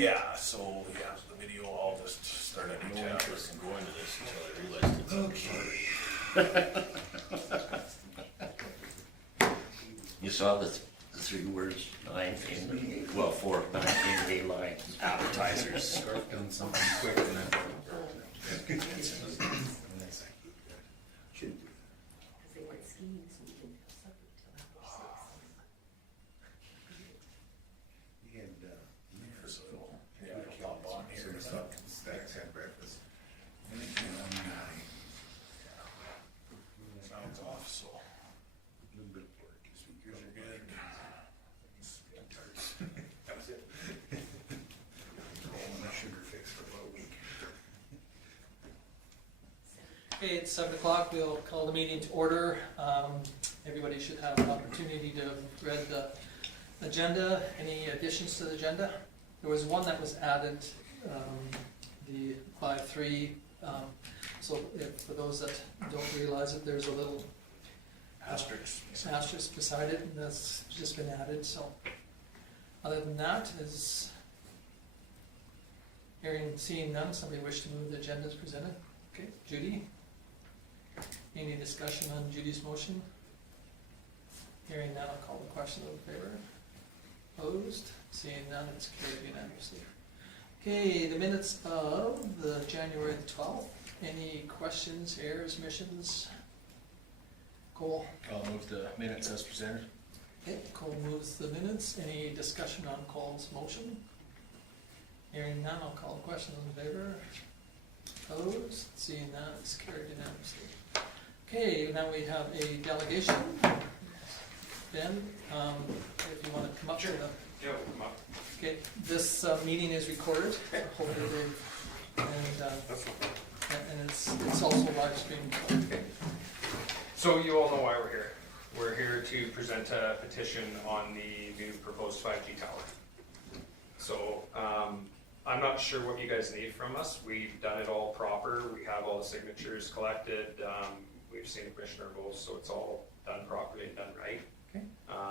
Yeah, so, yeah, the video, I'll just start a new No tab. interest in going to this until I realized it's. You saw the 3 words, 9 in, well, 4, 9 in a line. Advertisers. Start doing something quick and then. Because they went skiing, so we didn't have supper till after 6. So, yeah, I'll pop on here. Stacks had breakfast. Sounds off, so. Little bit of pork, you see, You're good. that was it. My sugar fix for about a week. Okay, it's 7 o'clock, we'll call the meeting to order. Everybody should have an opportunity to read the agenda. Any additions to the agenda? There was one that was added, the 5-3. So for those that don't realize it, there's a little Asterisk. asterisk beside it, and that's just been added, so. Other than that, is hearing, seeing none, somebody wish to move the agenda as presented? Okay, Judy? Any discussion on Judy's motion? Hearing none, I'll call the question in favor. Opposed? Seeing none, it's carried unanimously. Okay, the minutes of the January the 12th. Any questions, errors, omissions? Cole? I'll move the minutes as presented. Okay, Cole moves the minutes. Any discussion on Cole's motion? Hearing none, I'll call the question in favor. Opposed? Seeing none, it's carried unanimously. Okay, now we have a delegation. Ben, if you want to come up to the... Yeah, we'll come up. Okay, this meeting is recorded. Hopefully they, That's no problem. and it's also live streamed. So. So you all know why we're here. We're here to present a petition on the new proposed 5G tower. So I'm not sure what you guys need from us. We've done it all proper. We have all the signatures collected. We've seen the commissioner vote, so it's all done properly and done right. Okay.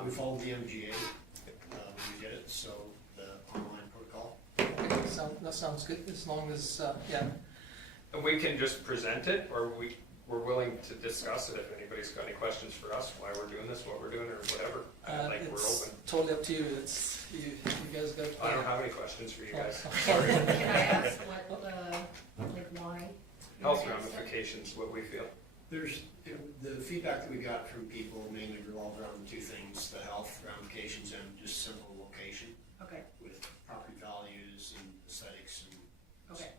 We followed the MGA, we did it, so the online protocol. Okay, that sounds good, as long as, yeah. And we can just present it, or we're willing to discuss it if anybody's got any questions for us, why we're doing this, what we're doing, or whatever. We're It's open. totally up to you. It's, you guys got. I don't have any questions for you guys. Sorry. Can I ask what the, why? Health ramifications, what we feel. There's, the feedback that we got from people mainly revolved around 2 things, the health ramifications and just simple location Okay, with property values and aesthetics and. Okay.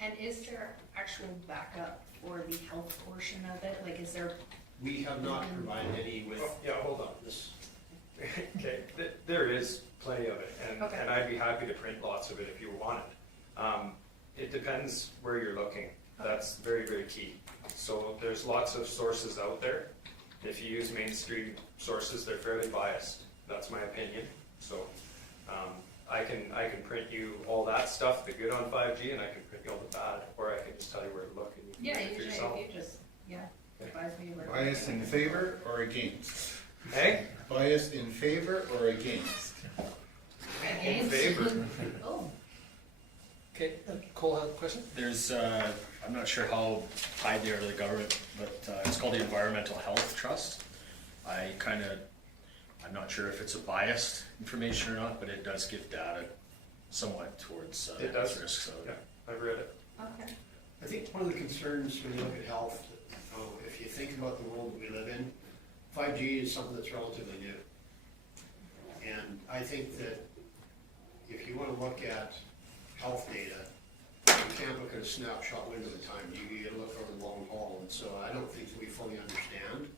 and is there actual backup for the health portion of it? Like, is there, We have not provided any with. Oh, yeah, hold on. This. Okay, there is plenty of it, Okay. and I'd be happy to print lots of it if you want it. It depends where you're looking. That's very, very key. So there's lots of sources out there. If you use mainstream sources, they're fairly biased. That's my opinion. So I can print you all that stuff, the good on 5G, and I can print you all the bad, or I can just tell you where to look and you can yeah, print it for usually yourself. if you just, advise me where. Bias in favor or against? Hey, Bias in favor or against? in favor. Oh, Okay, Cole has a question? There's, I'm not sure how tied they are to the government, but it's called the Environmental Health Trust. I'm not sure if it's a biased information or not, but it does give data somewhat towards It does. risks. So Yeah, I've read it. okay. I think one of the concerns when you look at health, if you think about the world that we live in, 5G is something that's relatively new. And I think that if you want to look at health data, you can't look at a snapshot window at a time. You gotta look over the long haul. And so I don't think that we fully understand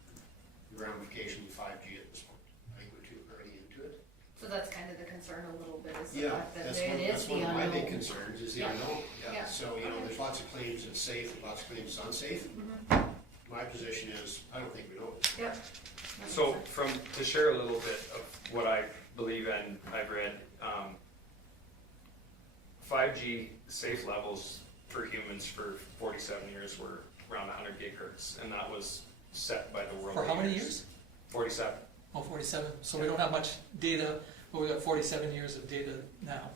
the ramifications of 5G at this point. I think we're too early into it. So that's kind of the concern a little bit, is the Yeah, fact that that's it is that's the one of my big unknown. concerns is the Yeah. unknown. Yeah. So, there's lots of claims it's safe and lots of claims it's unsafe. Mhm. My position is, I don't think we know. Yep. That makes So sense. to share a little bit of what I believe and I've read, 5G safe levels for humans for 47 years were around 100 gigahertz, and that was set by the world. For how many leaders. years? 47. Oh, 47. So we don't have much data, but we got 47 years of data now.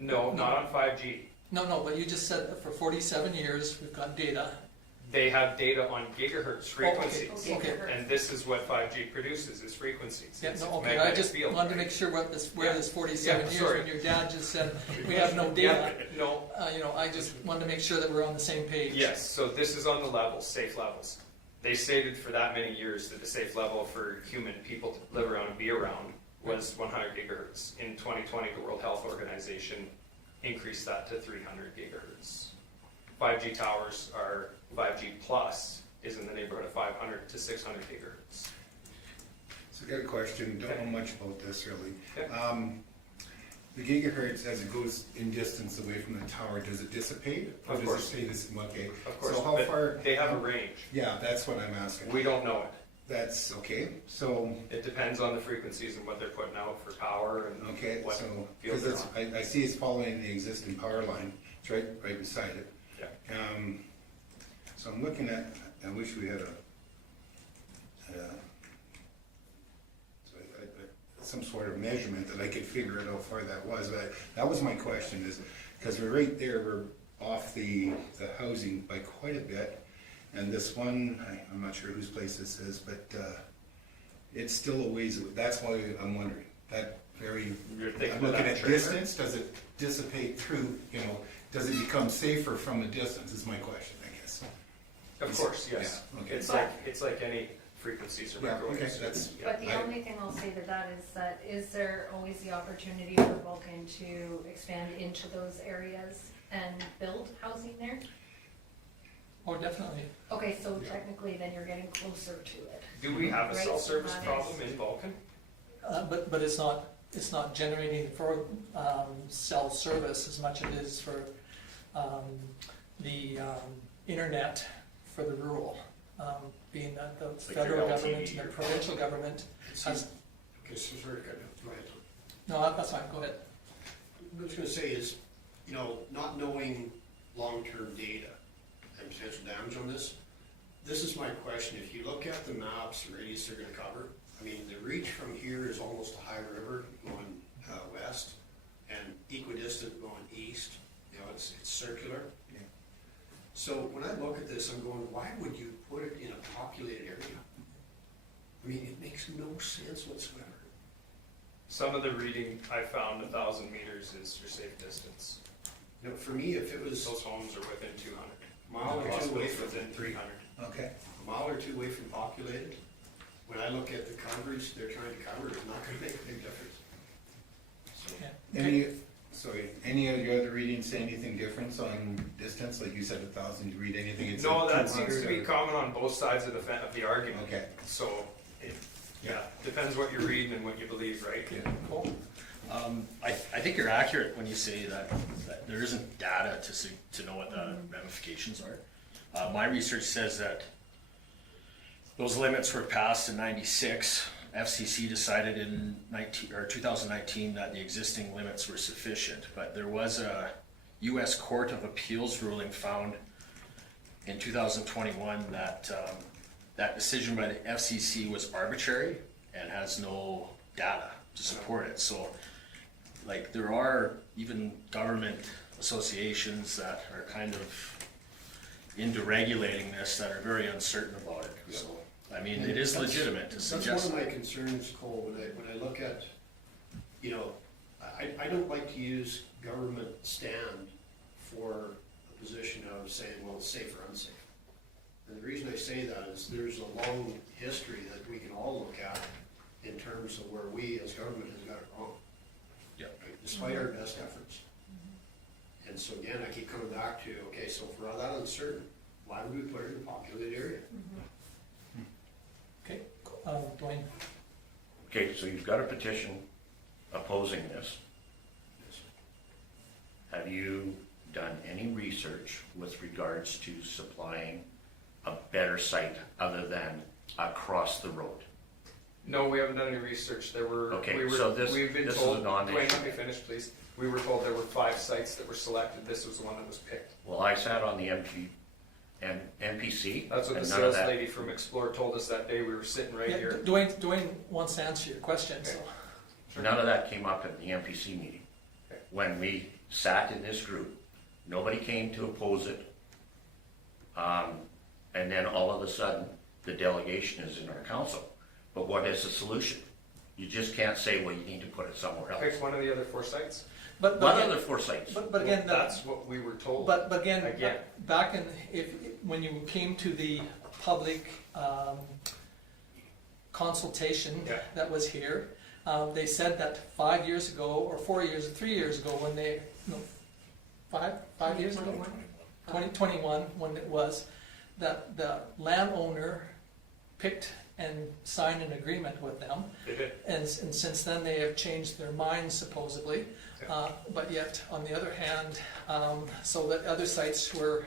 No, not on 5G. No, but you just said that for 47 years, we've got data. They have data on gigahertz frequencies. Okay. And this is what 5G produces, is frequencies. Yeah, It's no, its okay, I magnetic just field. wanted to make sure where this 47 Yeah, years, sorry. when your dad just said, we have no Yeah, data. no, I just wanted to make sure that we're on the same page. yes, so this is on the levels, safe levels. They stated for that many years that the safe level for human people to live around and be around was 100 gigahertz. In 2020, the World Health Organization increased that to 300 gigahertz. 5G towers are 5G plus is in the neighborhood of 500 to 600 gigahertz. So I got a question, don't know much about this really. Okay. The gigahertz, as it goes in distance away from the tower, does it dissipate? Or Of does course. it stay this, okay? Of course, So how but far? they have a range. Yeah, that's what I'm asking. We don't know it. That's, okay, so, It depends on the frequencies and what they're putting out for power and okay, what so, field because they're it's, on. I see it's following the existing power line, it's right beside it. Yeah. So I'm looking at, I wish we had some sort of measurement that I could figure out how far that was, but that was my question is, because we're right there, we're off the housing by quite a bit, and this one, I'm not sure whose place this is, but, it's still a ways, that's why I'm wondering, that very, You're thinking I'm of looking that at trailer? distance, does it dissipate through, does it become safer from a distance, is my question, I guess. Of course, yes. Yeah, okay. It's like any frequencies or Yeah, okay, microwaves. that's- Yeah. But the I- only thing I'll say to that is there always the opportunity for Vulcan to expand into those areas and build housing there? Oh, definitely. Okay, so technically then you're getting closer to it. Do we have a Right, cell service that is- problem in Vulcan? But it's not generating for cell service as much as it is for the internet for the rural. Being that the Like federal your government LTE and the or- provincial government has, Okay, so sorry, go ahead. no, that's fine, go ahead. What I was gonna say is, not knowing long-term data and potential damage on this is my question. If you look at the maps, the radius they're gonna cover, I mean, the reach from here is almost a high river going west and equidistant going east. It's circular. Yeah. So when I look at this, I'm going, why would you put it in a populated area? I mean, it makes no sense whatsoever. Some of the reading I found 1,000 meters is your safe distance. For me, if it was Those homes are within 200. mile or two away Hospitals from within 300. Okay. a mile or two away from populated, when I look at the coverage they're trying to cover, it's not gonna make a big difference. So, Yeah. Any of your other readings say anything different on distance, like you said 1,000, you read anything? It's No, like that seems to be 200 or- common on both sides of the argument. Okay. So, depends what you're reading and what you believe, right? Cool. I think you're accurate when you say that there isn't data to know what the ramifications are. My research says that those limits were passed in '96. FCC decided in 2019 that the existing limits were sufficient, but there was a U.S. Court of Appeals ruling found in 2021 that that decision by the FCC was arbitrary and has no data to support it. So, like, there are even government associations that are kind of into regulating this that are very uncertain about it. So, I mean, it is legitimate to That's suggest. one of my concerns, Cole, when I look at, I don't like to use government stand for a position of saying, well, it's safe or unsafe. And the reason I say that is there's a long history that we can all look at in terms of where we as government has got it wrong. Yep. Right, despite our best efforts. And so again, I keep coming back to, okay, so if we're all that uncertain, why would we put it in a populated area? Okay, Dwayne, Okay, so you've got a petition opposing this. Have you done any research with regards to supplying a better site other than across the road? No, we haven't done any research. Okay, we've so this been is told, a non-issue. Dwayne, let me finish, please. We were told there were 5 sites that were selected. This was the one that was picked. Well, I sat on the NPC. That's what the and none of sales that- lady from Explore told us that day. We were sitting right yeah, here. Dwayne wants to answer your question, so. Sure. None of that came up at the NPC meeting. Okay. when we sat in this group, nobody came to oppose it. And then all of a sudden, the delegation is in our council. But what is the solution? You just can't say, well, you need to put it somewhere else. Pick one of the other 4 sites. But What again- other 4 sites? But again, That's what we were told. But again, Again. back in, when you came to the public consultation Yeah. that was here, they said that 5 years ago, or 4 years, or 3 years ago, when they, no, 5 years ago? 2021, when it was, that the landowner picked and signed an agreement with them. They did. And since then, they have changed their minds supposedly. But yet, on the other hand, so that other sites were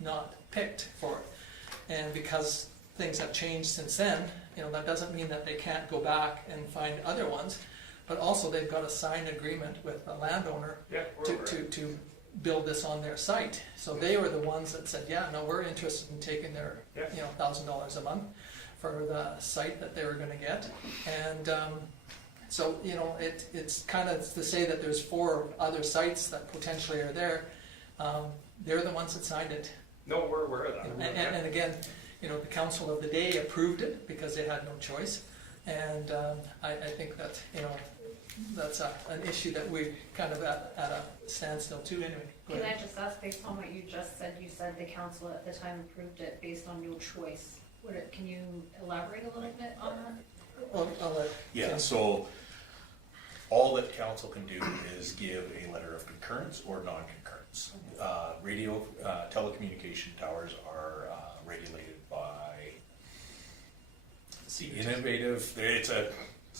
not picked for it. And because things have changed since then, that doesn't mean that they can't go back and find other ones. But also, they've got a signed agreement with the landowner Yeah, we're over it. to build this on their site. So they were the ones that said, yeah, no, we're interested in taking their, Yeah. $1,000 a month for the site that they were gonna get. And, so, it's kind of to say that there's 4 other sites that potentially are there. They're the ones that signed it. No, we're aware of that. And again, the council of the day approved it because they had no choice. And, I think that, that's an issue that we're kind of at a standstill too, anyway. Go Can I ahead. just ask, based on what you just said, you said the council at the time approved it based on no choice. Can you elaborate a little bit on that? I'll let Yeah, Tim. so all that council can do is give a letter of concurrence or non-concurrence. Radio, telecommunication towers are regulated by the innovative, it's a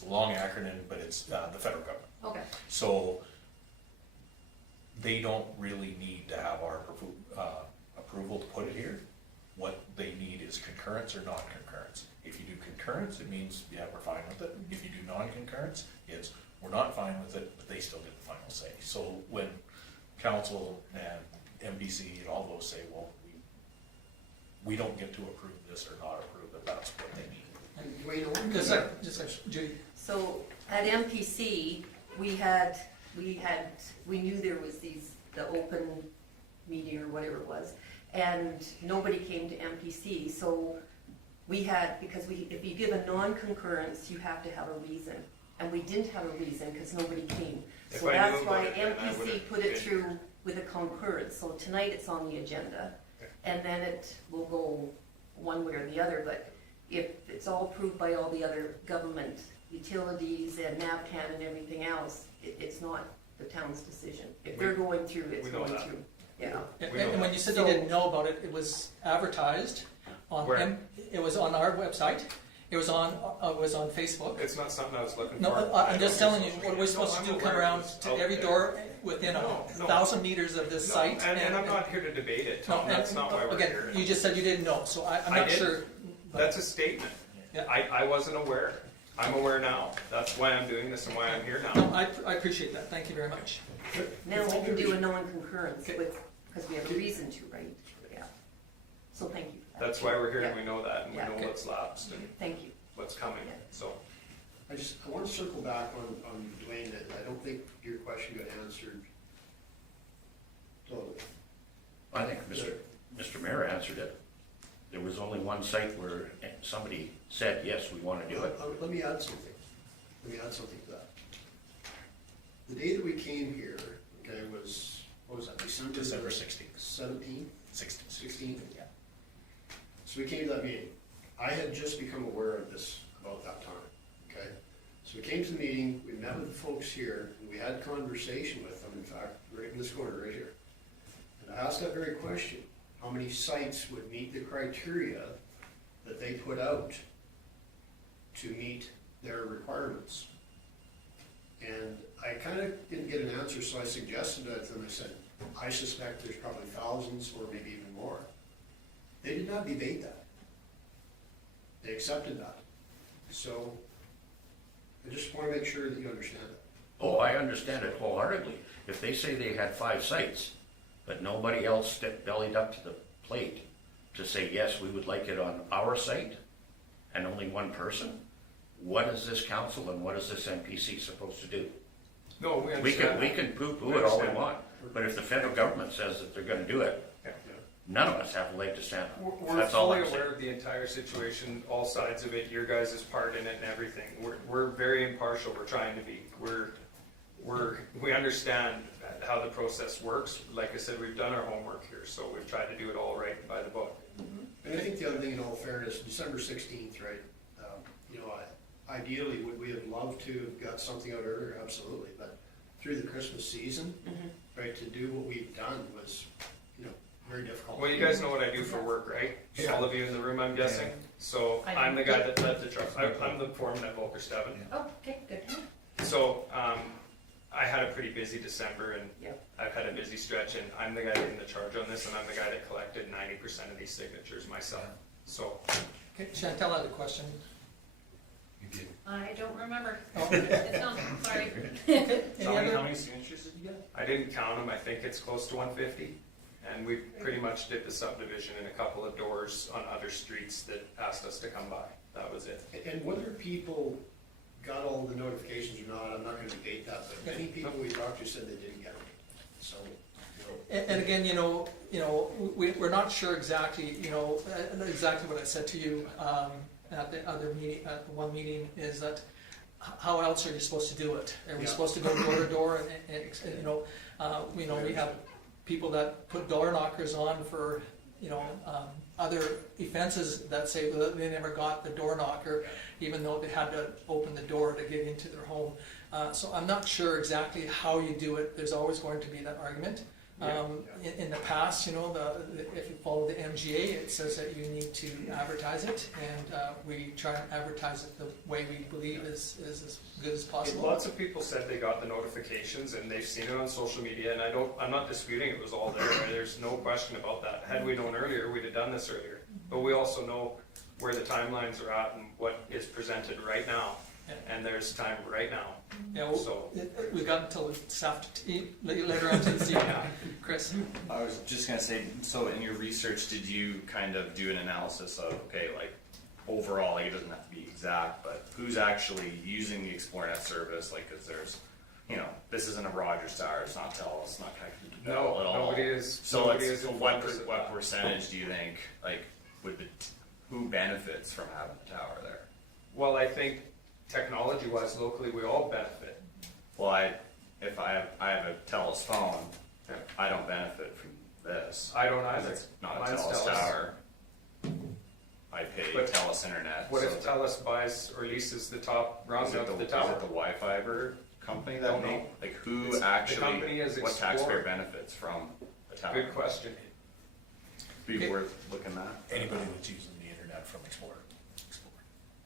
long acronym, but it's the federal government. Okay. So they don't really need to have our approval to put it here. What they need is concurrence or non-concurrence. If you do concurrence, it means, yeah, we're fine with it. If you do non-concurrence, it's, we're not fine with it, but they still get the final say. So when council and MBC and all those say, well, we don't get to approve this or not approve it, that's what they need. Dwayne, I want Just to- a sec, just a sec, Judy. So at MPC, we knew there was the open meeting or whatever it was, and nobody came to MPC, so we had, because if you give a non-concurrence, you have to have a reason, and we didn't have a reason because nobody came. If So I knew that's about why it, then I MPC would've put it been through here. with a concurrence, so tonight it's on the agenda, and then it will go one way or the other, but if it's all approved by all the other government utilities and NAVCAN and everything else, it's not the town's decision. If they're going through, it's we know going that. through, yeah. We know And when that. you said you didn't know about it, it was advertised on, Where? it was on our website, it was on Facebook. It's not something I was looking No, for. I'm just telling you, what we're supposed to do, come around to every door within No, a no. 1,000 meters of this No, site. and I'm not here to debate it, No, Tom, that's not why we're again, here. you just said you didn't know, so I'm I not didn't. sure. but- That's a statement. Yeah. I wasn't aware. I'm aware now. That's why I'm doing this and why I'm here No, now. I appreciate that, thank you very much. Now we can do a non-concurrence Okay. with, because we have a reason to, right? Yeah. So thank you for that. That's why we're here and Yeah. we know that and we Yeah. know Okay. what's lapsed and Thank you. what's coming, Yeah. so. I want to circle back on Dwayne, that I don't think your question got answered totally. I think Mr. Mayor answered it. There was only one site where somebody said, yes, we want to do it. Let me add something. Let me add something to that. The day that we came here, okay, was, what was that, December 16th, 17th? 16th. 16th? Yeah. So we came to that meeting. I had just become aware of this about that time, okay? So we came to the meeting, we met with the folks here, and we had conversation with them, in fact, right in this corner, right here. And I asked that very question, how many sites would meet the criteria that they put out to meet their requirements? And I kind of didn't get an answer, so I suggested that to them. I said, I suspect there's probably thousands or maybe even more. They did not debate that. They accepted that. So I just want to make sure that you understand it. Oh, I understand it wholeheartedly. If they say they had 5 sites, but nobody else bellied up to the plate to say, yes, we would like it on our site, and only one person, what is this council and what is this MPC supposed to do? No, we We can, understand. we can poo-poo it all we want, but if the federal government says that they're gonna do it, Yeah. none of us have a leg to stand on. We're That's all fully I'm saying. aware of the entire situation, all sides of it, your guys' part in it and everything. We're very impartial, we're trying to be. We understand how the process works. Like I said, we've done our homework here, so we've tried to do it all right by the book. And I think the other thing, in all fairness, December 16th, right? You know, ideally, would we have loved to have got something out earlier? Absolutely. But through the Christmas season, right, to do what we've done was, you know, very difficult. Well, you guys know what I do for work, right? Yeah. All of you in the room, I'm guessing. So I I'm the do. guy that led the truck. I'm the foreman at Volker Steven. Oh, okay, good. So I had a pretty busy December, and Yep. I've had a busy stretch, and I'm the guy leading the charge on this, and I'm the guy that collected 90% of these signatures myself. So Okay, Chantel had a question. I don't remember. Oh. It's not, sorry. Any other? many signatures did you get? I didn't count them. I think it's close to 150. And we pretty much did the subdivision in a couple of doors on other streets that asked us to come by. That was it. And whether people got all the notifications or not, I'm not gonna debate that, but many people we talked to said they didn't get them. So, you know, And again, we're not sure exactly, exactly what I said to you at the other meeting, at the one meeting, is that how else are you supposed to do it? Are we Yeah. supposed to go door to door and we have people that put door knockers on for, other offenses that say that they never got the door knocker, even though they had to open the door to get into their home. So I'm not sure exactly how you do it. There's always going to be that argument. In the past, if you follow the MGA, it says that you need to advertise it, and we try and advertise it the way we believe is as good as possible. Lots of people said they got the notifications and they've seen it on social media, and I'm not disputing it was all there. There's no question about that. Had we known earlier, we'd have done this earlier. But we also know where the timelines are at and what is presented right now. Yeah. And there's time right now. Yeah, So- we've got until this afternoon, later on this evening. Chris? I was just gonna say, so in your research, did you kind of do an analysis of, okay, like overall, like it doesn't have to be exact, but who's actually using the XplorNet service? Like, cause there's, this isn't a Rogers Tower, it's not TELUS, it's not connected to Bell at all. Nobody is. So nobody let's, is what, informed us of what that. percentage do you think, like, who benefits from having the tower there? Well, I think technology-wise, locally, we all benefit. Well, if I have a TELUS phone, Yeah. I don't benefit from this. I don't 'Cause either. It's not a Mine's TELUS TELUS. tower. I pay But TELUS internet. What so if TELUS buys or leases the top rung is it of the is it tower? the Wi-Fi company that Don't know. make, like who It's- the actually, company is what taxpayer Xplore. benefits from the tower? Good question. Be Okay. worth looking at. Anybody that's using the internet from Explorer.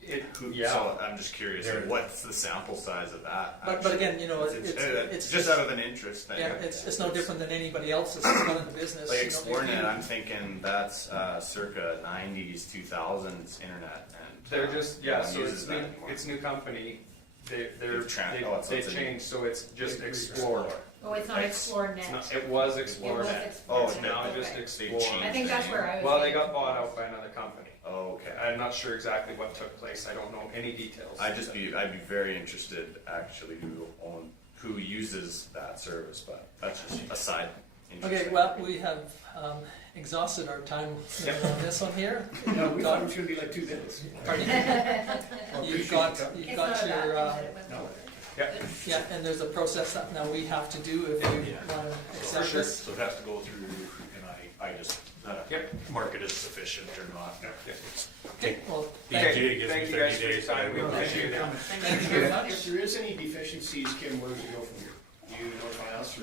So I'm just curious, There- like, what's the sample size of that? But actually? again, It's just out of an interest thing. Yeah, it's no different than anybody else that's running the business. Like if XplorNet, you- I'm thinking that's circa 90s, 2000s internet, and They're just, no yeah, one so uses it's that new, anymore. it's new company. They it's a- changed, so it's just Explore. Oh, it's not Explore It's Net. not, it was It Explore was Net. Explore Oh, Net, Now okay. just They've Explore. changed. I think that's where I was. Well, they thinking. got bought out by another company. Oh, okay. I'm not sure exactly what took place. I don't know any details. I'd be very interested actually who uses that service, but that's just a side. Okay, interesting. well, we have exhausted our time Yep. on this one here. no, we thought it was gonna be like 2 minutes. Pardon? You've got your, No. yeah, and there's a process that now we have to do if you want to accept sure. this. So it has to go through, and I just Yep. mark it as sufficient or not. Okay, well, Okay, EJ gives me thank you 30 guys for your days, time. We but I will appreciate it. thank you very much. If there is any deficiencies, Kim, where does it go from here? Do you notify us or?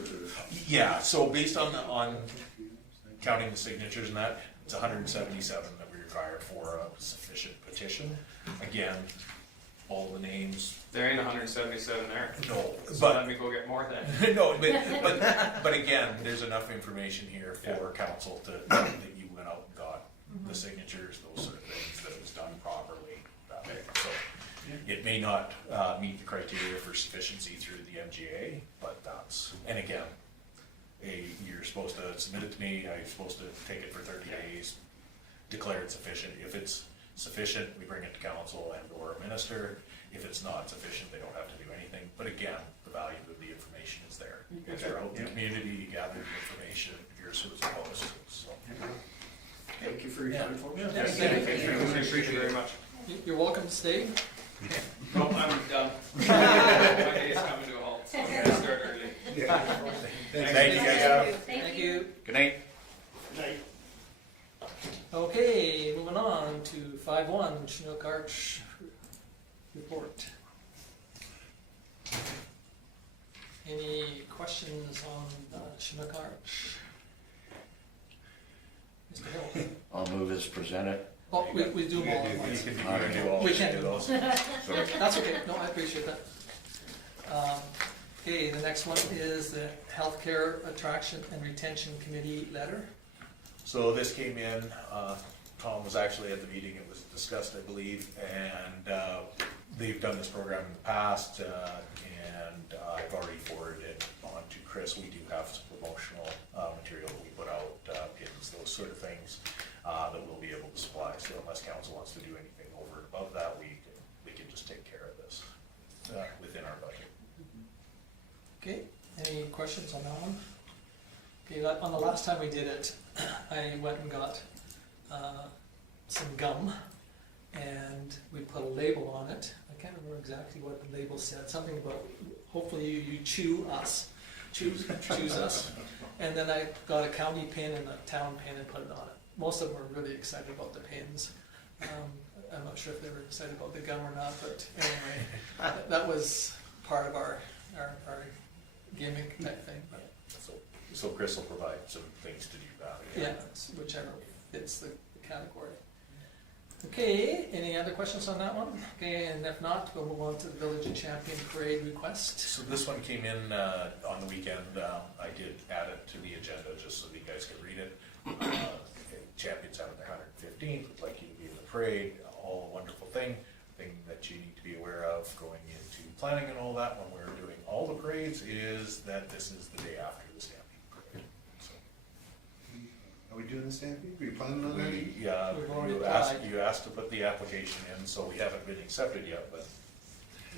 Yeah, so based on counting the signatures and that, it's 177 that we require for a sufficient petition. Again, all the names, There ain't 177 there. no, So let but, me go get more then. no, but again, there's enough information here for council to, that you went out and got the signatures, those sort of things, that it was done properly. that way. So it may not meet the criteria for sufficiency through the MGA, but that's, and again, you're supposed to submit it to me, I'm supposed to take it for 30 days, declare it sufficient. If it's sufficient, we bring it to council and or a minister. If it's not sufficient, they don't have to do anything. But again, the value of the information information is there. You guys are out in the community, you gather the information, here's who's opposed, so. Thank you for your time, folks. Yeah, Thank you, I appreciate it very much. You're welcome to stay. Nope, I'm done. My day's coming to a halt, so I'm gonna start early. Thank you guys. Thank you. Good night. Okay, moving on to 5.1, Chinook Arch report. Any questions on Chinook Arch? Mr. Hill? I'll move as presented. Oh, we do them all at once. You can do all, We you can can do do those. That's okay, no, I appreciate that. Okay, the next one is the Healthcare Attraction and Retention Committee letter. So this came in, Tom was actually at the meeting, it was discussed, I believe, and they've done this program in the past, and I've already forwarded it on to Chris. We do have some promotional material that we put out, pins, those sort of things, that we'll be able to supply. So unless council wants to do anything over and above that, we can just take care of this within our budget. Okay, any questions on that one? Okay, on the last time we did it, I went and got some gum, and we put a label on it. I can't remember exactly what the label said, something about hopefully you chew us, choose us. And then I got a county pin and a town pin and put it on it. Most of them were really excited about the pins. I'm not sure if they were excited about the gum or not, but anyway, that was part of our gimmick type thing. But So Chris will provide some things to do that. yeah, it's whichever fits the category. Okay, any other questions on that one? Okay, and if not, we'll move on to the Village of Champion Parade request. So this one came in on the weekend. I did add it to the agenda just so that you guys could read it. Champions having their 115th, would like you to be in the parade, all a wonderful thing that you need to be aware of going into planning and all that when we're doing all the parades is that this is the day after the Stampede Parade. So Are we doing the stampede? Are you planning on that? We've already you asked to put the application in, so we haven't been accepted yet, but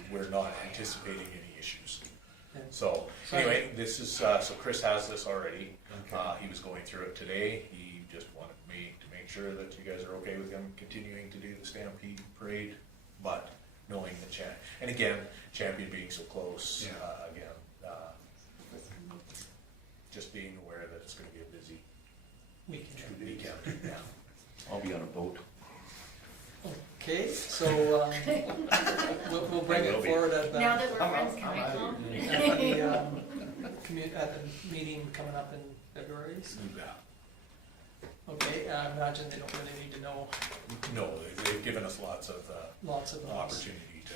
we're not anticipating any issues. Yeah. So, anyway, this is, so Chris has this already. He was going through it today. He just wanted me to make sure that you guys are okay with him continuing to do the Stampede Parade, but knowing the and again, Champion being so close, again, just being aware that it's gonna be a busy weekend, yeah. I'll be on a boat. Okay, so we'll bring it forward at Now the, that we're friends, can I come? at the meeting coming up in February. So- Yeah. Okay, I imagine they don't really need to know No, they've given us lots of lots of those. opportunity to.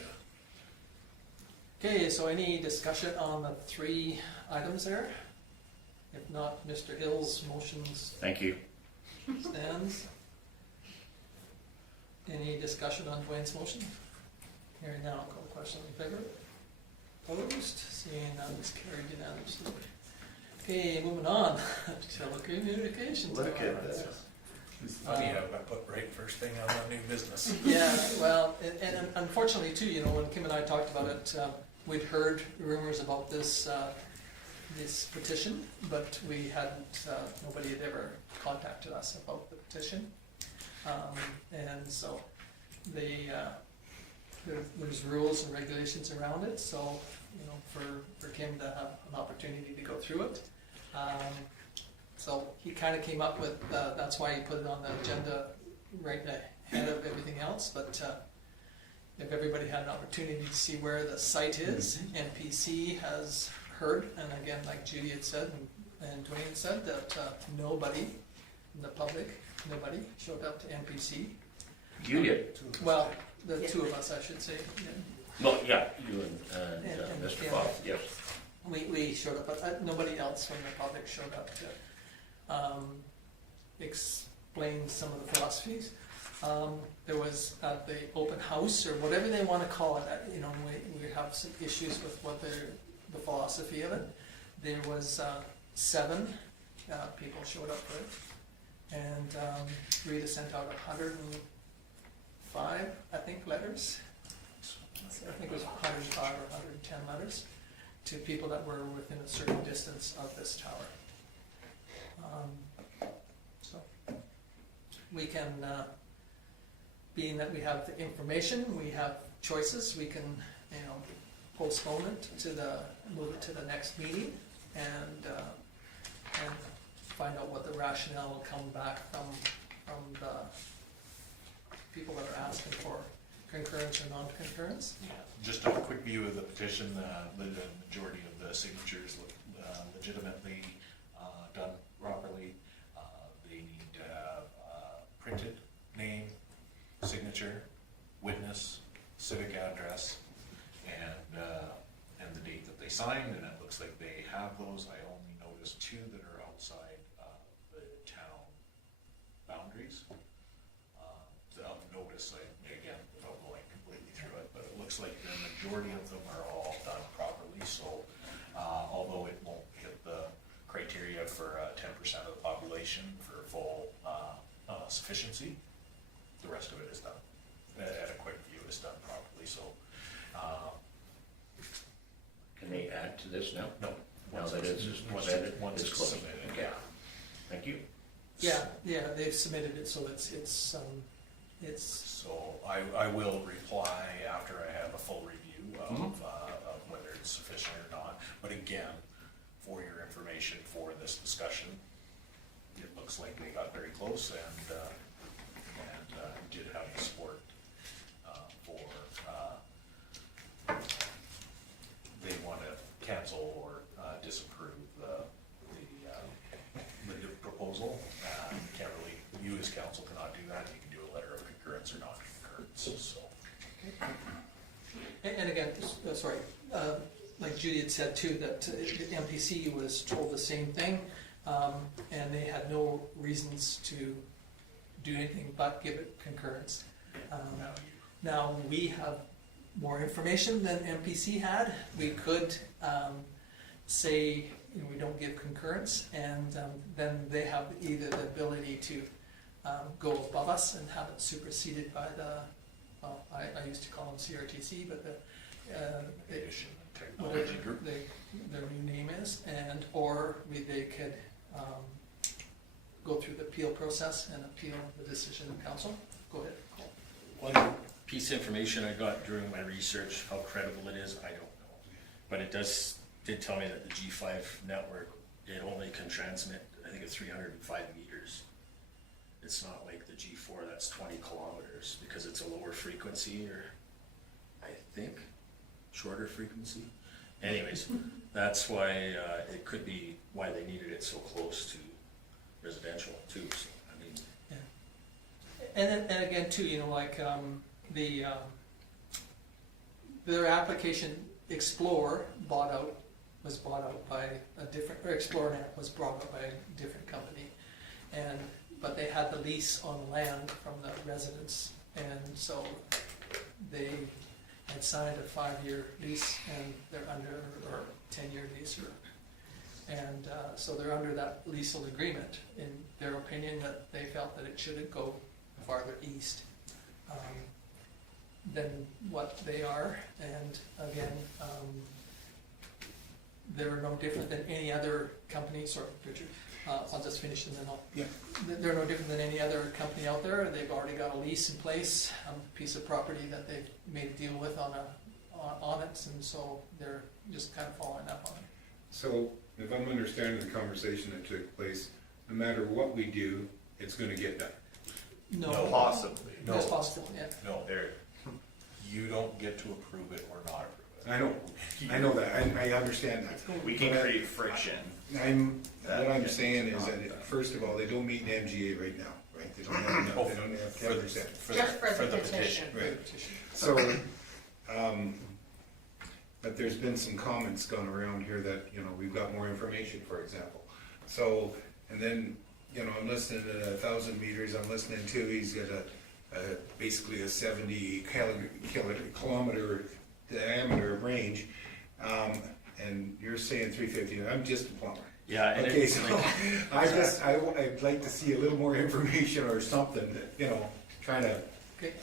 Okay, so any discussion on the 3 items there? If not, Mr. Hill's motions Thank you. stands. Any discussion on Dwayne's motion? Hearing now, I'll call the question in favor. Opposed? Seeing none, it's carried unanimously. Okay, moving on. Telecommunications. Look at this. It's funny how I put right first thing on that new business. Yeah, well, and unfortunately too, you know, when Kim and I talked about it, we'd heard rumors about this this petition, but we hadn't, nobody had ever contacted us about the petition. And so there's rules and regulations around it, so, you know, for Kim to have an opportunity to go through it. So he kind of came up with, that's why he put it on the agenda right ahead of everything else, but if everybody had an opportunity to see where the site is, NPC has heard, and again, like Judy had said, and Dwayne said, that nobody in the public, nobody showed up to NPC. You did. Well, the 2 of us, I should say. Yeah. No, yeah, you and And Mr. Kim. Bob, yes. We showed up, but nobody else from the public showed up to explain some of the philosophies. There was at the open house, or whatever they want to call it, you know, we have some issues with what the philosophy of it. There was 7 people showed up for it, and Rita sent out 105, I think, letters. I think it was 105 or 110 letters. to people that were within a certain distance of this tower. So, we can, being that we have the information, we have choices, we can, postpone it move it to the next meeting and find out what the rationale will come back from the people that are asking for concurrence or non-concurrence. Just a quick view of the petition, the majority of the signatures look legitimately done properly. They need to have printed name, signature, witness, civic address, and the date that they signed, and it looks like they have those. I only noticed 2 that are outside the town boundaries. Of notice, again, without going completely through it, but it looks like the majority of them are all done properly, so although it won't hit the criteria for 10% of the population for full sufficiency, the rest of it is done. At a quick view, is done properly, so Can they add to this now? no. Now that it's just once presented, once it's it's closed. submitted, Okay. Thank you. Yeah, they've submitted it, so it's So I will reply after I have a full review of whether it's sufficient or not. But again, for your information for this discussion, it looks like they got very close and did have the support for, they want to cancel or disapprove the proposal. Can't really, you as council cannot do that. You can do a letter of concurrence or non-concurrence, so. and again, sorry, like Judy had said too, that the MPC was told the same thing, and they had no reasons to do anything but give it concurrence. Now, we have more information than MPC had. We could say, we don't give concurrence, and then they have either the ability to go above us and have it superseded by well, I used to call them CRTC, but Education and whatever Technology Group. their new name is, or they could go through the appeal process and appeal the decision of council. Go ahead, Cole. One piece of information I got during my research, how credible it is, I don't know. But it did tell me that the G5 network, it only can transmit, I think, at 305 meters. It's not like the G4 that's 20 kilometers because it's a lower frequency, or I think shorter frequency. Anyways, that's why it could be why they needed it so close to residential too. So, I mean, And again, too, like their application Explore was bought out by a different, or ExploreNet was bought out by a different company, but they had the lease on land from the residents, and so they had signed a 5-year lease, and they're under, or 10-year lease, and so they're under that leasehold agreement. In their opinion, that they felt that it shouldn't go farther east than what they are, and again, they're no different than any other company. Sorry, Richard, I'll just finish and then Yeah. They're no different than any other company out there. They've already got a lease in place, a piece of property that they've made a deal with on it, and so they're just kind of following up on it. So if I'm understanding the conversation that took place, no matter what we do, it's gonna get done. No. Possibly. No. That's possible, yeah. No, There, you don't get to approve it or not approve it. I know that, I understand that. we can create friction. What I'm saying is that, first of all, they don't meet the MGA right now, right? They don't have enough, they don't have 10%. Just for the petition. Right. So, but there's been some comments gone around here that, we've got more information, for example. So, and then, I'm listening to 1,000 meters, I'm listening to, he's got basically a 70 kilometer diameter of range, and you're saying 350, I'm just a plumber. yeah, and Okay, it's so like, I'd like to see a little more information or something, that, trying to, Okay.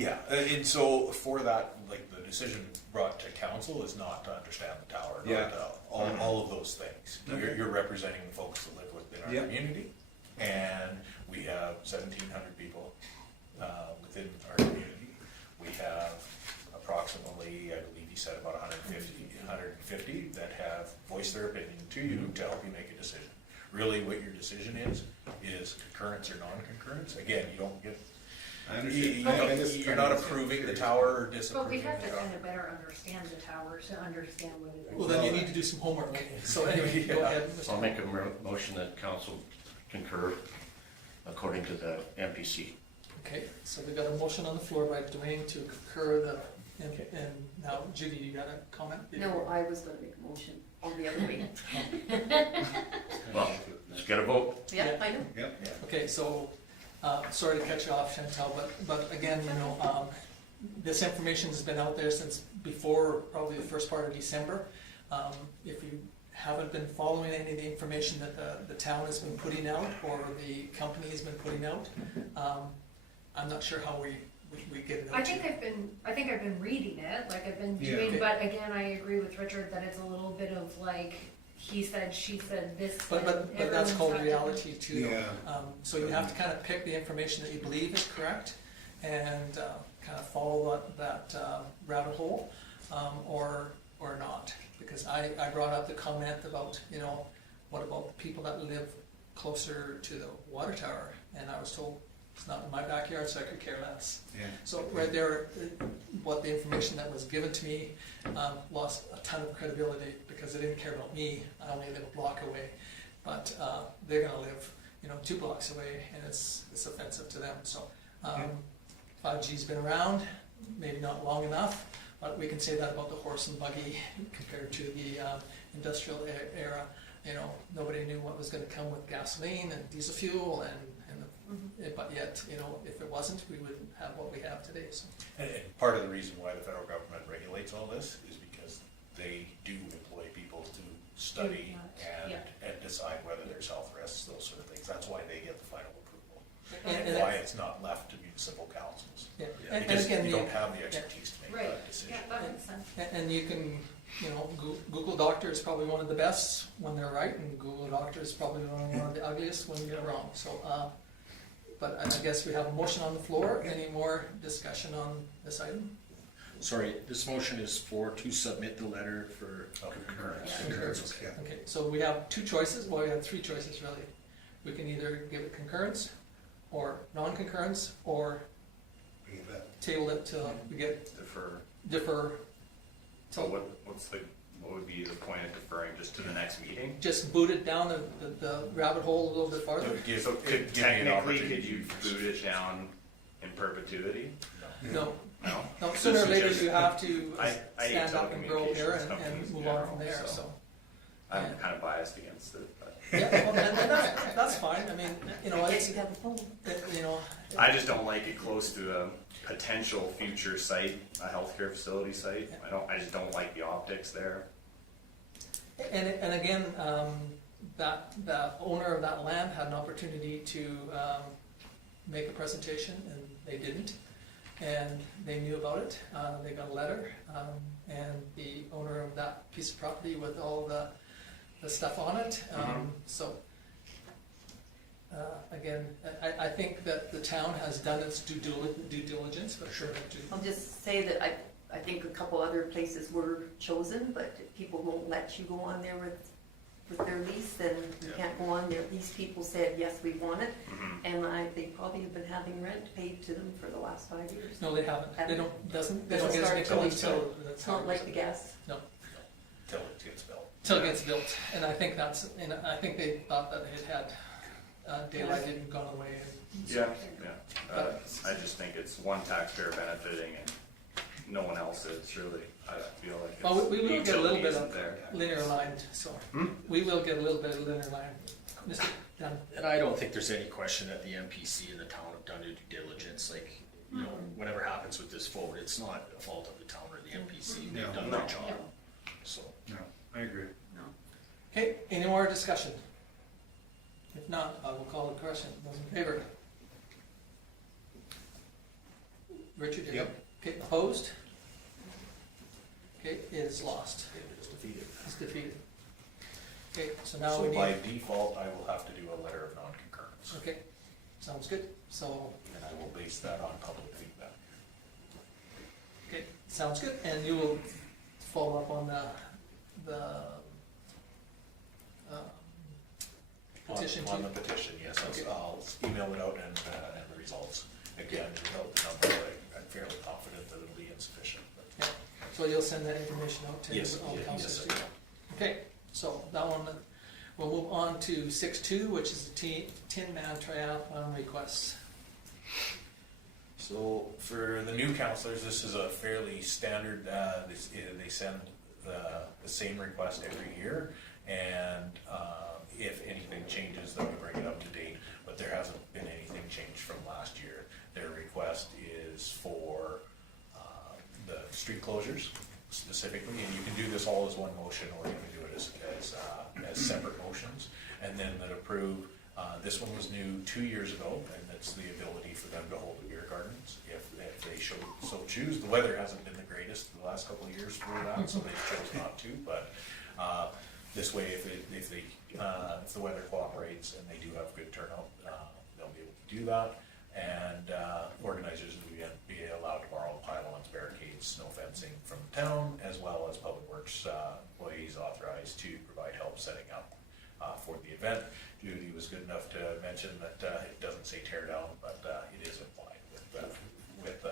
Yeah, and so for that, like, the decision brought to council is not to understand the tower, Yeah. not to, all of those things. Okay. You're representing the folks that live within our Yeah. community, and we have 1,700 people, within our community. We have approximately, I believe you said about 150 that have voiced their opinion to you to help you make a decision. Really, what your decision is concurrence or non-concurrence. Again, you don't get, I understand. I just you're kinda not was approving the curious. tower or But we disapproving have the to tower. kind of better understand the tower to understand what it is. Well, then you need to do some homework. So anyway, go Yeah. ahead. So I'll Mr. make a motion that council concur according to the MPC. Okay, so we got a motion on the floor by Dwayne to concur and now Judy, you got a comment? No, I was gonna make a motion on the other way. Well, let's get a vote. Yeah, I know. Yep. Okay, so, sorry to cut you off, Chantel, but again, you know, this information has been out there since before probably the first part of December. If you haven't been following any of the information that the town has been putting out or the company has been putting out, I'm not sure how we get it out. I think I've been reading it, like I've been Yeah. doing, Okay. but again, I agree with Richard that it's a little bit of like, he said, she said, this But said, that's called everyone's got reality too. Yeah. So you have to kind of pick the information that you believe is correct and kind of follow that rabbit hole, or not. Because I brought up the comment about, you know, what about the people that live closer to the water tower? And I was told, it's not in my backyard, so I could care less. Yeah. So right there, what the information that was given to me lost a ton of credibility because they didn't care about me. I only live a block away, but they're gonna live, you know, 2 blocks away, and it's offensive to them. So 5G's been around, maybe not long enough, but we can say that about the horse and buggy compared to the industrial era. You know, nobody knew what was gonna come with gasoline and diesel fuel but yet, you know, if it wasn't, we wouldn't have what we have today, so. And part of the reason why the federal government regulates all this is because they do employ people to study Yeah. and decide whether there's health risks, those sort of things. That's why they get the final approval. And- And why it's not left to municipal councils. Yeah, and Because again, you don't have the expertise to make Right, that decision. yeah, that makes sense. and you can, you know, Google Doctor is probably one of the best when they're right, and Google Doctor is probably one of the ugliest when you're wrong, so, but I guess we have a motion on the floor. Any more discussion on this item? Sorry, this motion is to submit the letter for Concurrence. Concurrence. Yeah. Okay, so we have 2 choices, well, we have 3 choices really. We can either give it concurrence, or non-concurrence, or Bring it back. table it till we get, Defer. So till, what would be the point of deferring just to the next meeting? just boot it down the rabbit hole a little bit farther. It would give- So it'd could give you an technically, opportunity could you boot it down in perpetuity? No, No? no, sooner or later This is you just- have to I hate stand up and grow a pair telecommunications and companies in move on from general, there, so so. I'm Yeah. kind of biased against it, but Yeah, well, and that's fine, I mean, you know, I it's, guess you have a phone. you know, I just don't like it close to a potential future site, a healthcare facility site. I just don't like the optics there. and again, the owner of that land had an opportunity to make a presentation, and they didn't. And they knew about it, they got a letter, and the owner of that piece of property with all the stuff on it, so. Again, I think that the town has done its due diligence, but sure, I'll just say that I think a couple other places were chosen, but if people won't let you go on there with their lease, then you Yeah. can't go on there. These people said, yes, we want it, Mhm. and they probably have been having rent paid to them for the last 5 years. no, they haven't, they don't get us Doesn't nickel start until, till that's It's how not it like is. the gas. Till it gets built. Till it gets built, and I think I think they thought that it had, daylight hadn't gone away, and Yeah, yeah. I just think it's one taxpayer benefiting and no one else is really. I feel like it's. well, we will the get a little utility bit isn't of there. linear line, so, Hmm? we will get a little bit of linear line. Mr. Dunn? And I don't think there's any question that the MPC and the town have done their due diligence, like, you know, whatever happens with this vote, it's not a fault of the town or the MPC, they've No. done their job, so. No, I agree. Okay, any more discussion? If not, I will call the question, those in favor? Richard, you Yep. okay, opposed? Okay, it is lost, It's defeated. it's defeated. Okay, so now So we by need, default, I will have to do a letter of non-concurrence, okay, sounds good, so, and I will base that on public feedback. okay, sounds good, and you will follow up on the, petition On too? the petition, yes, Okay. I'll email it out and the results. Again, without the number, I'm fairly confident that it'll be insufficient, but. Yeah, so you'll send that information out to Yes, all yes, councilors I too? Okay, so that one, we'll move on to 6.2, which is the Tin Man Triathlon requests. So for the new counselors, this is a fairly standard, they send the same request every year, and if anything changes, then we bring it up to date, but there hasn't been anything changed from last year. Their request is for the street closures specifically, and you can do this all as one motion, or you can do it as separate motions, and then that approve. This one was new 2 years ago, and it's the ability for them to hold the beer gardens if they so choose. The weather hasn't been the greatest the last couple of years for that, so they chose not to, but this way, if the weather cooperates and they do have good turnout, they'll be able to do that. And organizers will be allowed to borrow pylons, barricades, snow fencing from the town, as well as Public Works employees authorized to provide help setting up for the event. Judy was good enough to mention that it doesn't say tear down, but it is implied with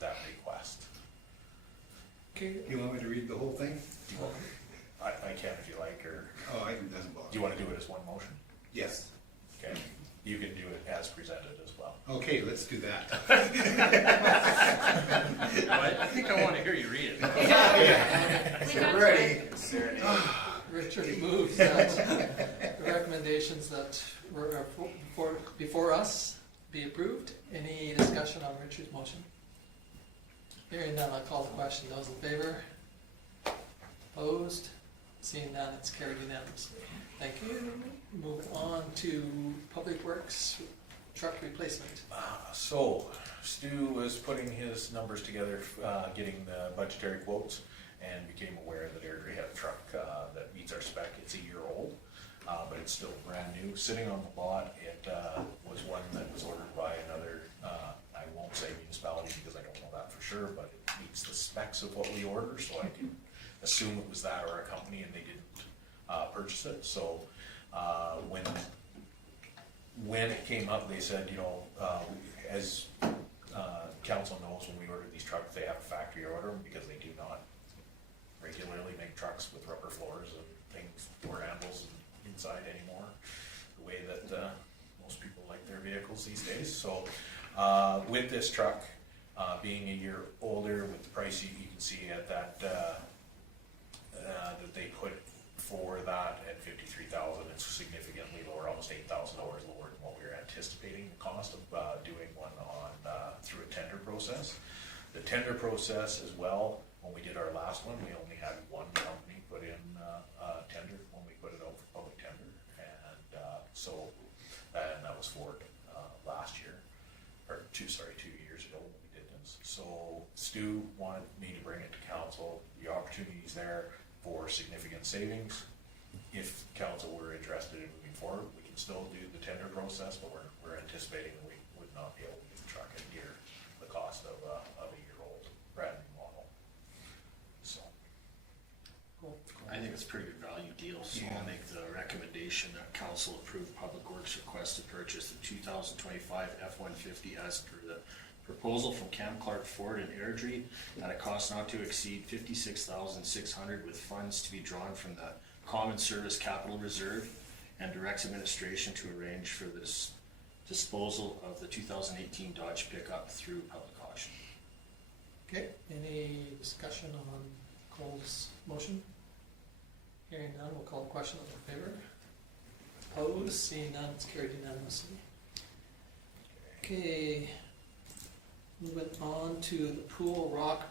that request. Okay, You want me to read the whole thing? Do you want, I can if you like, or Oh, it doesn't bother. do you want to do it as one motion? Yes. Okay, you can do it as presented as well. Okay, let's do that. I think I want to hear you read it. We got Ready? Richard moves that the recommendations that were before us be approved. Any discussion on Richard's motion? Hearing none, I'll call the question. Those in favor? Opposed? Seeing none, it's carried unanimously. Thank you. Moving on to Public Works truck replacement. So Stu was putting his numbers together, getting the budgetary quotes, and became aware that Airdrie had a truck that meets our spec. It's a year old, but it's still brand new, sitting on the lot. It was one that was ordered by another, I won't say municipality because I don't know that for sure, but it meets the specs of what we order, so I can assume it was that or a company, and they didn't purchase it. So when it came up, they said, as council knows, when we order these trucks, they have a factory order them because they do not regularly make trucks with rubber floors and things, door handles inside anymore, the way that most people like their vehicles these days. So with this truck being a year older, with the price you can see at that that they put for that at $53,000, it's significantly lower, almost $8,000 lower than what we were anticipating the cost of doing one on through a tender process. The tender process as well, when we did our last one, we only had one company put in a tender when we put it out for public tender, and and that was Ford last year, or 2 years ago when we did this. So Stu wanted me to bring it to council. The opportunity's there for significant savings. If council were interested in moving forward, we can still do the tender process, but we're anticipating that we would not be able to get the truck at near the cost of a year-old brand new model. So, I think it's a pretty good value deal, so I'll make the recommendation that council approve Public Works request to purchase the 2025 F-150 as per the proposal from Cam Clark Ford and Airdrie at a cost not to exceed $56,600 with funds to be drawn from the Common Service Capital Reserve, and directs administration to arrange for the disposal of the 2018 Dodge pickup through public auction. Okay, any discussion on Cole's motion? Hearing none, we'll call the question. Those in favor? Opposed? Seeing none, it's carried unanimously. Okay, moving on to the Pool Rock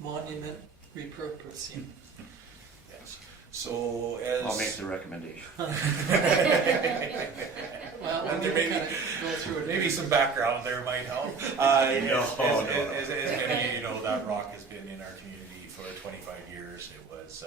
Monument repurposing. yes. So as I'll make the recommendation. Well, And there we'll may be- kinda go through it. Maybe some background there might help. No. As many of you know, that rock has been in our community for 25 years. It was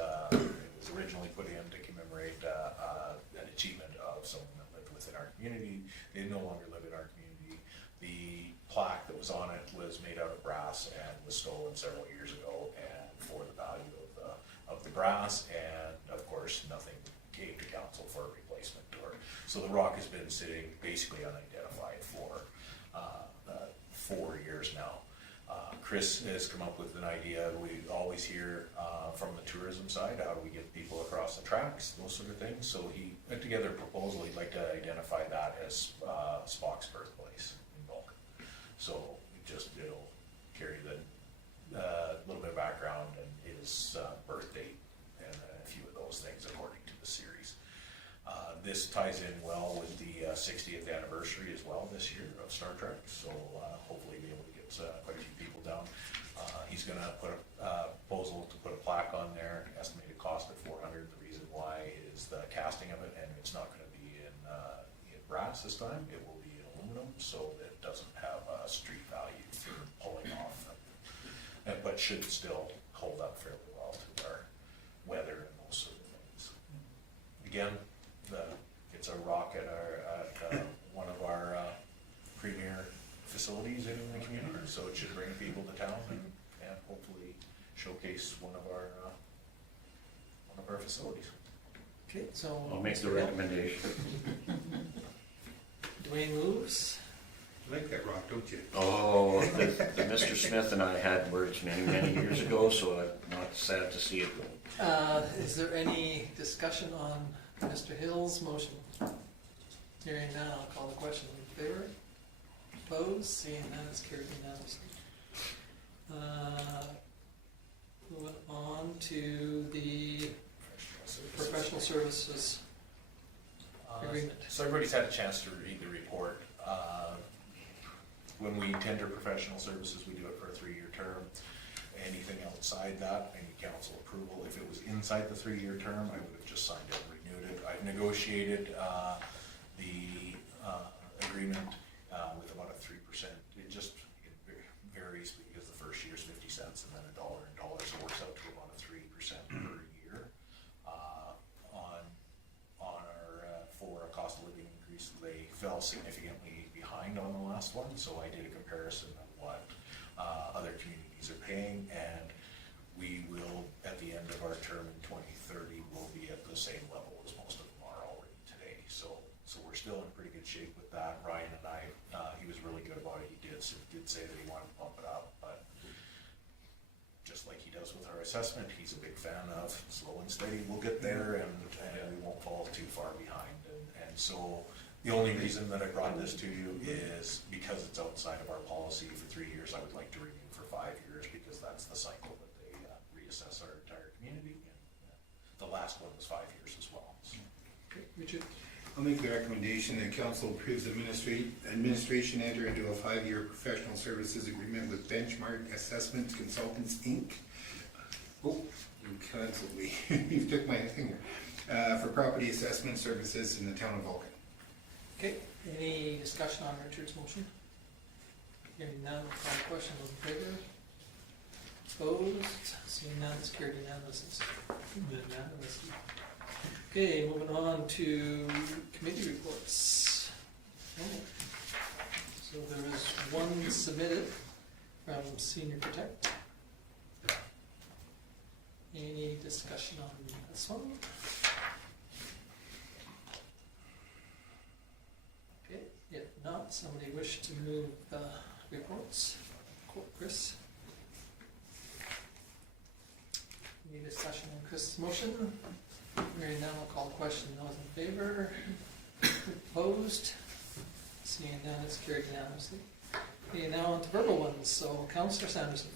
originally put in to commemorate an achievement of someone that lived within our community. They no longer live in our community. The plaque that was on it was made out of brass and was stolen several years ago, and for the value of the brass, and of course, nothing came to council for a replacement or. So the rock has been sitting basically unidentified for 4 years now. Chris has come up with an idea. We always hear from the tourism side, how do we get people across the tracks, those sort of things. So he put together a proposal. He'd like to identify that as Spock's birthplace in Vulcan. So it'll carry the little bit of background and his birth date and a few of those things according to the series. This ties in well with the 60th anniversary as well this year of Star Trek, so hopefully be able to get quite a few people down. He's going to put a proposal to put a plaque on there, estimated cost of $400. The reason why is the casting of it, and it's not going to be in brass this time. It will be in aluminum, so it doesn't have a street value for pulling off, but should still hold up fairly well to our weather and those sort of things. Again, it's a rock at one of our premier facilities in the community, so it should bring people to town and hopefully showcase one of our facilities. Okay, so. I'll make the recommendation. Dwayne moves. You like that rock, don't you? Oh, the Mr. Smith and I had words many, many years ago, so I'm not sad to see it go. Is there any discussion on Mr. Hill's motion? Hearing none, I'll call the question. In favor? Opposed? Seeing none, it's carried unanimously. Moving on to the professional services agreement. So everybody's had a chance to read the report. When we tender professional services, we do it for a 3-year term. Anything outside that, I need council approval. If it was inside the 3-year term, I would have just signed it and renewed it. I've negotiated the agreement with about a 3%. It varies because the first year is 50 cents and then $1 in dollars, so it works out to about a 3% per year. On our for a cost of living increase, they fell significantly behind on the last one, so I did a comparison of what other communities are paying, and we will, at the end of our term in 2030, will be at the same level as most of them are already today. So we're still in pretty good shape with that. Ryan and I, he was really good about it. He did say that he wanted to bump it up, but just like he does with our assessment, he's a big fan of slow and steady. We'll get there, and we won't fall too far behind. And so the only reason that I brought this to you is because it's outside of our policy for 3 years. I would like to renew for 5 years because that's the cycle that they reassess our entire community. And the last one was 5 years as well. So. Okay, Richard? I'll make the recommendation that council approves administration enter into a 5-year professional services agreement with Benchmark Assessment Consultants, Inc. Oh, you canceled me. You took my finger. For property assessment services in the town of Vulcan. Okay, any discussion on Richard's motion? Hearing none, I'll call the question. Those in favor? Opposed? Seeing none, it's carried unanimously. Okay, moving on to committee reports. Oh. So there is one submitted from Senior Protect. Any discussion on this one? Okay, if not, somebody wish to move the reports? Chris? Any discussion on Chris' motion? Hearing none, I'll call the question. Those in favor? Opposed? Seeing none, it's carried unanimously. Okay, now on to verbal ones. So, Councillor Sanderson.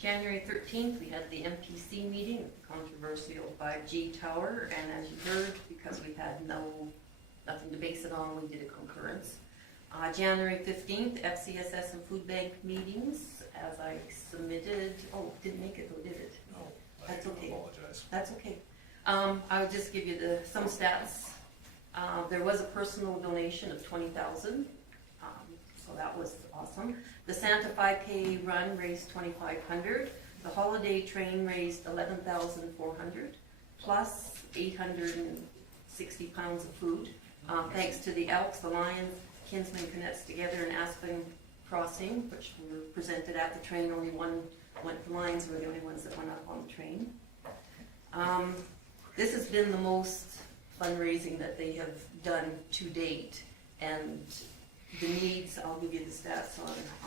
January 13th, we had the MPC meeting, the controversial 5G tower, and as you heard, because we had nothing to base it on, we did a concurrence. January 15th, FCSS and food bank meetings, as I submitted, didn't make it though, did it? No, That's okay. I apologize. That's okay. I would just give you some stats. There was a personal donation of 20,000, so that was awesome. The Santa 5K run raised 2,500. The holiday train raised 11,400, plus 860 pounds of food. Thanks to the Elks, the Lions, Kinsman Connects Together, and Aspen Crossing, which were presented at the train. Only one went. The Lions were the only ones that went up on the train. This has been the most fundraising that they have done to date, and the needs, I'll give you the stats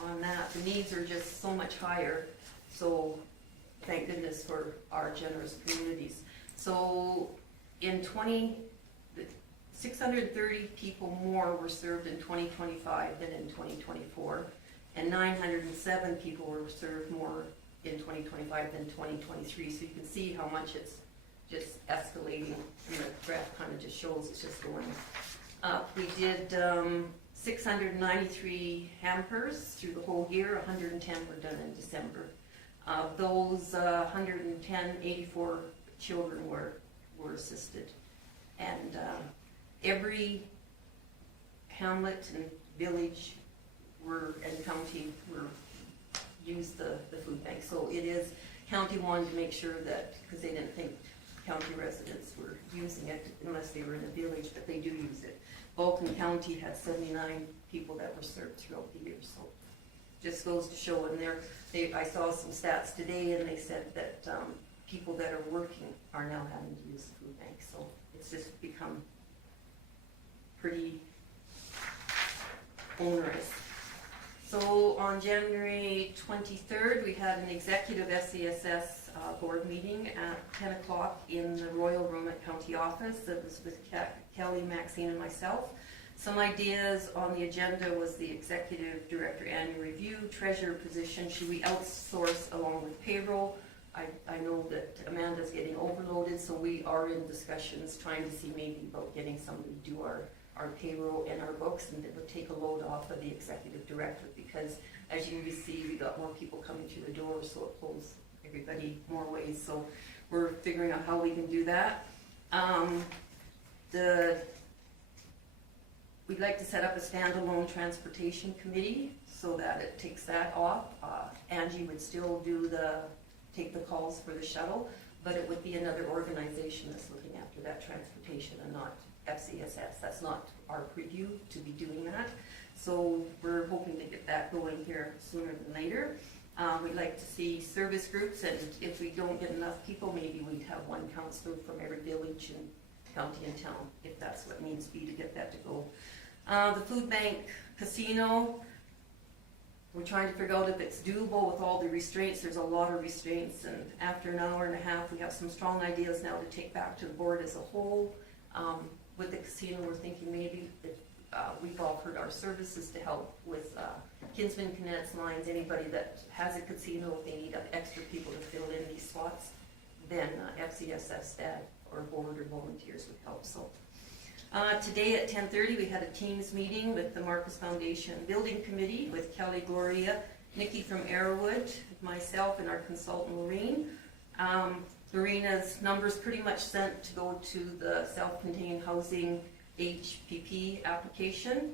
on that. The needs are just so much higher, so thank goodness for our generous communities. So in 630 people more were served in 2025 than in 2024, and 907 people were served more in 2025 than 2023. So you can see how much it's just escalating, and the graph kind of just shows it's just going up. We did 693 hampers through the whole year. 110 were done in December. Of those 110, 84 children were assisted. And every hamlet and village and county used the food bank. So it is, county wanted to make sure that, because they didn't think county residents were using it unless they were in a village, but they do use it. Vulcan County had 79 people that were served throughout the year, so just goes to show. And I saw some stats today, and they said that people that are working are now having to use the food bank, so it's just become pretty onerous. So on January 23rd, we had an executive SCSS board meeting at 10 o'clock in the Royal Room at County Office. That was with Kelly, Maxine, and myself. Some ideas on the agenda was the executive director annual review, treasurer position. Should we outsource along with payroll? I know that Amanda's getting overloaded, so we are in discussions trying to see maybe about getting somebody to do our payroll and our books, and it would take a load off of the executive director, because as you can see, we got more people coming through the door, so it pulls everybody more ways. So we're figuring out how we can do that. We'd like to set up a standalone transportation committee so that it takes that off. Angie would still take the calls for the shuttle, but it would be another organization that's looking after that transportation and not FCSS. That's not our preview to be doing that. So we're hoping to get that going here sooner than later. We'd like to see service groups, and if we don't get enough people, maybe we'd have one counselor from every village and county and town, if that's what needs to be to get that to go. The food bank casino, we're trying to figure out if it's doable with all the restraints. There's a lot of restraints, and after an hour and a half, we have some strong ideas now to take back to the board as a whole. With the casino, we're thinking maybe that we've offered our services to help with Kinsman Connects, Lions, anybody that has a casino, if they need extra people to fill in these slots, then FCSS staff or board or volunteers would help. So today at 10:30, we had a Teams meeting with the Marcus Foundation Building Committee with Kelly, Gloria, Nikki from Arrowwood, myself, and our consultant, Lorene. Lorena's numbers pretty much sent to go to the self-contained housing HPP application.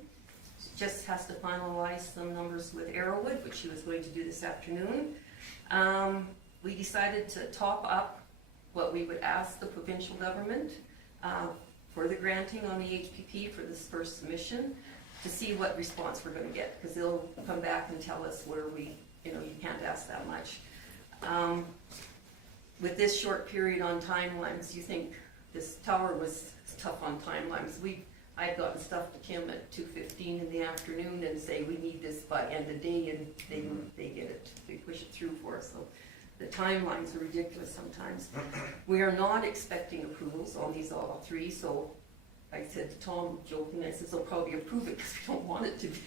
She just has to finalize some numbers with Arrowwood, which she was going to do this afternoon. We decided to top up what we would ask the provincial government for the granting on the HPP for this first submission, to see what response we're going to get, because they'll come back and tell us where you can't ask that much. With this short period on timelines, you think this tower was tough on timelines. I'd gotten stuff to Kim at 2:15 in the afternoon and say we need this by end of day, and they get it, they push it through for us. So the timelines are ridiculous sometimes. We are not expecting approvals on these all three, so I said to Tom, joking, I said, they'll probably approve it because we don't want it to be,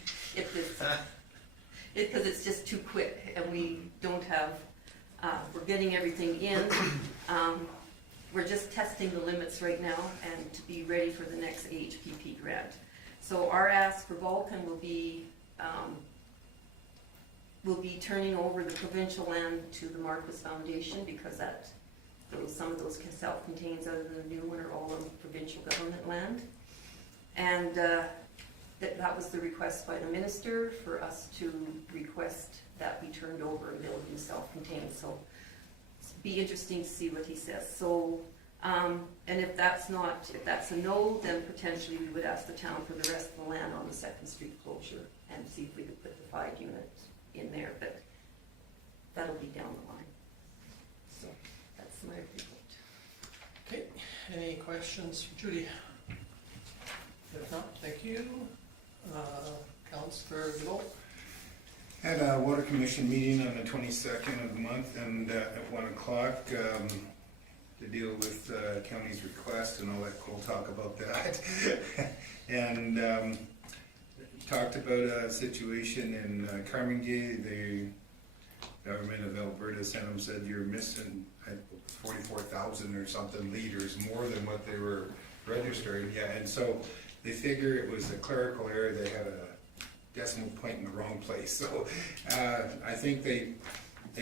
because it's just too quick, and we don't have, we're getting everything in. We're just testing the limits right now and to be ready for the next HPP grant. So our ask for Vulcan will be turning over the provincial land to the Marcus Foundation, because some of those self-contains other than the new one are all on provincial government land. And that was the request by the minister for us to request that be turned over and building self-contained. So be interesting to see what he says. So, and if that's a no, then potentially we would ask the town for the rest of the land on the Second Street closure and see if we could put the 5 units in there, but that'll be down the line. So that's my report. Okay, any questions for Judy? If not, thank you. Councillor Gill? Had a water commission meeting on the 22nd of the month, and at 1 o'clock, to deal with county's request, and I'll let Cole talk about that. And talked about a situation in Carmangay. The government of Alberta sent them, said you're missing 44,000 or something liters, more than what they were registering. Yeah, and so they figure it was a clerical error. They had a decimal point in the wrong place. So I think they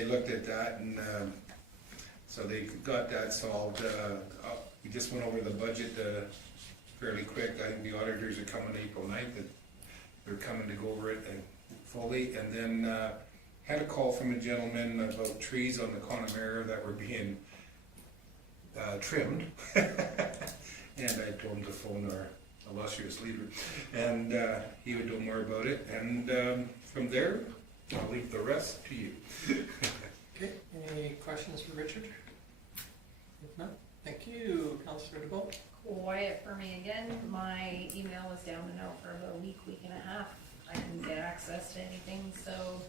looked at that, and so they got that solved. We just went over the budget fairly quick. I think the auditors are coming April 9th. And they're coming to go over it fully. And then had a call from a gentleman about trees on the Connemara that were being trimmed. And I told him to phone our illustrious leader, and he would know more about it. And from there, I'll leave the rest to you. Okay, any questions for Richard? If not, thank you, Councillor DeBolt. Quiet for me again. My email was down and out for about a week and a half. I didn't get access to anything, so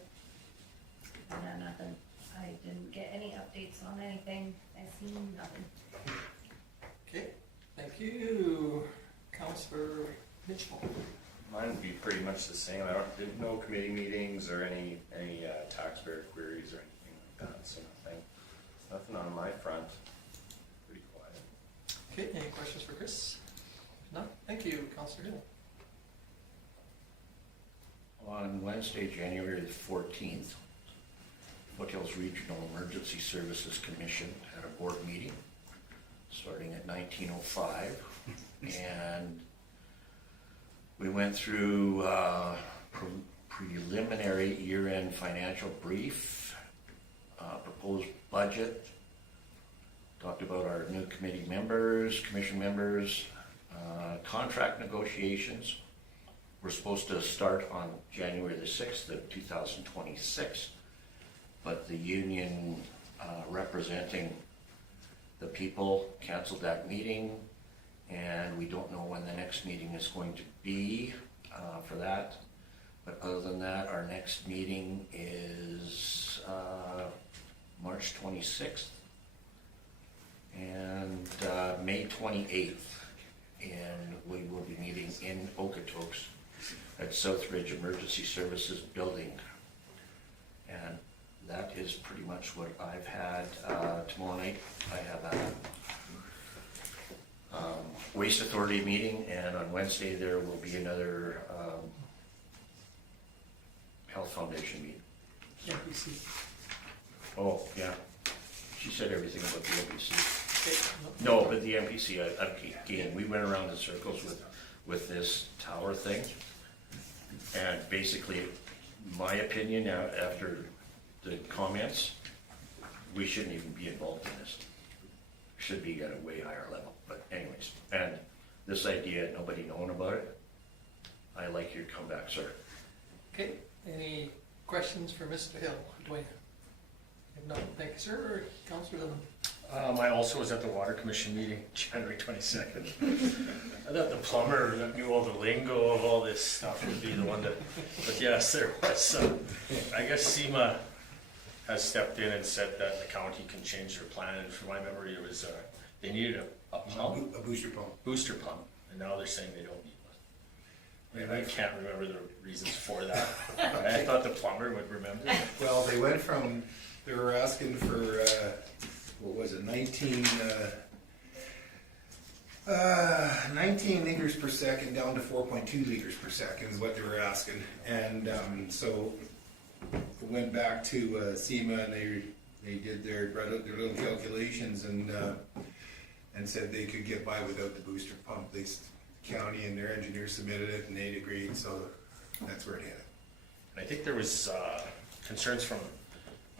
nothing. I didn't get any updates on anything. I seen nothing. Okay, thank you, Councillor Mitchell. Mine would be pretty much the same. Didn't know committee meetings or any taxpayer queries or anything like that, so nothing on my front. Pretty quiet. Okay, any questions for Chris? If not, thank you, Councillor Hill. On Wednesday, January the 14th, Foothills Regional Emergency Services Commission had a board meeting starting at 19:05, and we went through preliminary year-end financial brief, proposed budget, talked about our new committee members, commission members, contract negotiations. We're supposed to start on January the 6th of 2026, but the union representing the people canceled that meeting, and we don't know when the next meeting is going to be for that. But other than that, our next meeting is March 26th and May 28th, and we will be meeting in Okotoks at Southridge Emergency Services Building. And that is pretty much what I've had. Tomorrow night I have a Waste Authority meeting, and on Wednesday there will be another Health Foundation meeting. NPC. Oh, yeah. She said everything about the NPC. Okay, No, but the NPC, again, we went around in circles with this tower thing. And basically, my opinion, after the comments, we shouldn't even be involved in this. Should be at a way higher level, but anyways. And this idea, nobody knowing about it, I like your comeback, sir. Okay, any questions for Mr. Hill, Dwayne? If not, thank you, sir. Councillor Lynn. I also was at the Water Commission meeting, January 22nd. I thought the plumber that knew all the lingo of all this stuff would be the one that, but yes, there was I guess SEMA has stepped in and said that the county can change their plan, and from my memory, it was, they needed a pump, A booster pump. booster pump, and now they're saying they don't need one. And I can't remember the reasons for that. I thought the plumber would remember. Well, they went from, they were asking for, what was it, 19 liters per second down to 4.2 liters per second is what they were asking. And so went back to SEMA, and they did their little calculations, and said they could get by without the booster pump. They county and their engineer submitted it and they'd agreed, so that's where it headed. And I think there was concerns from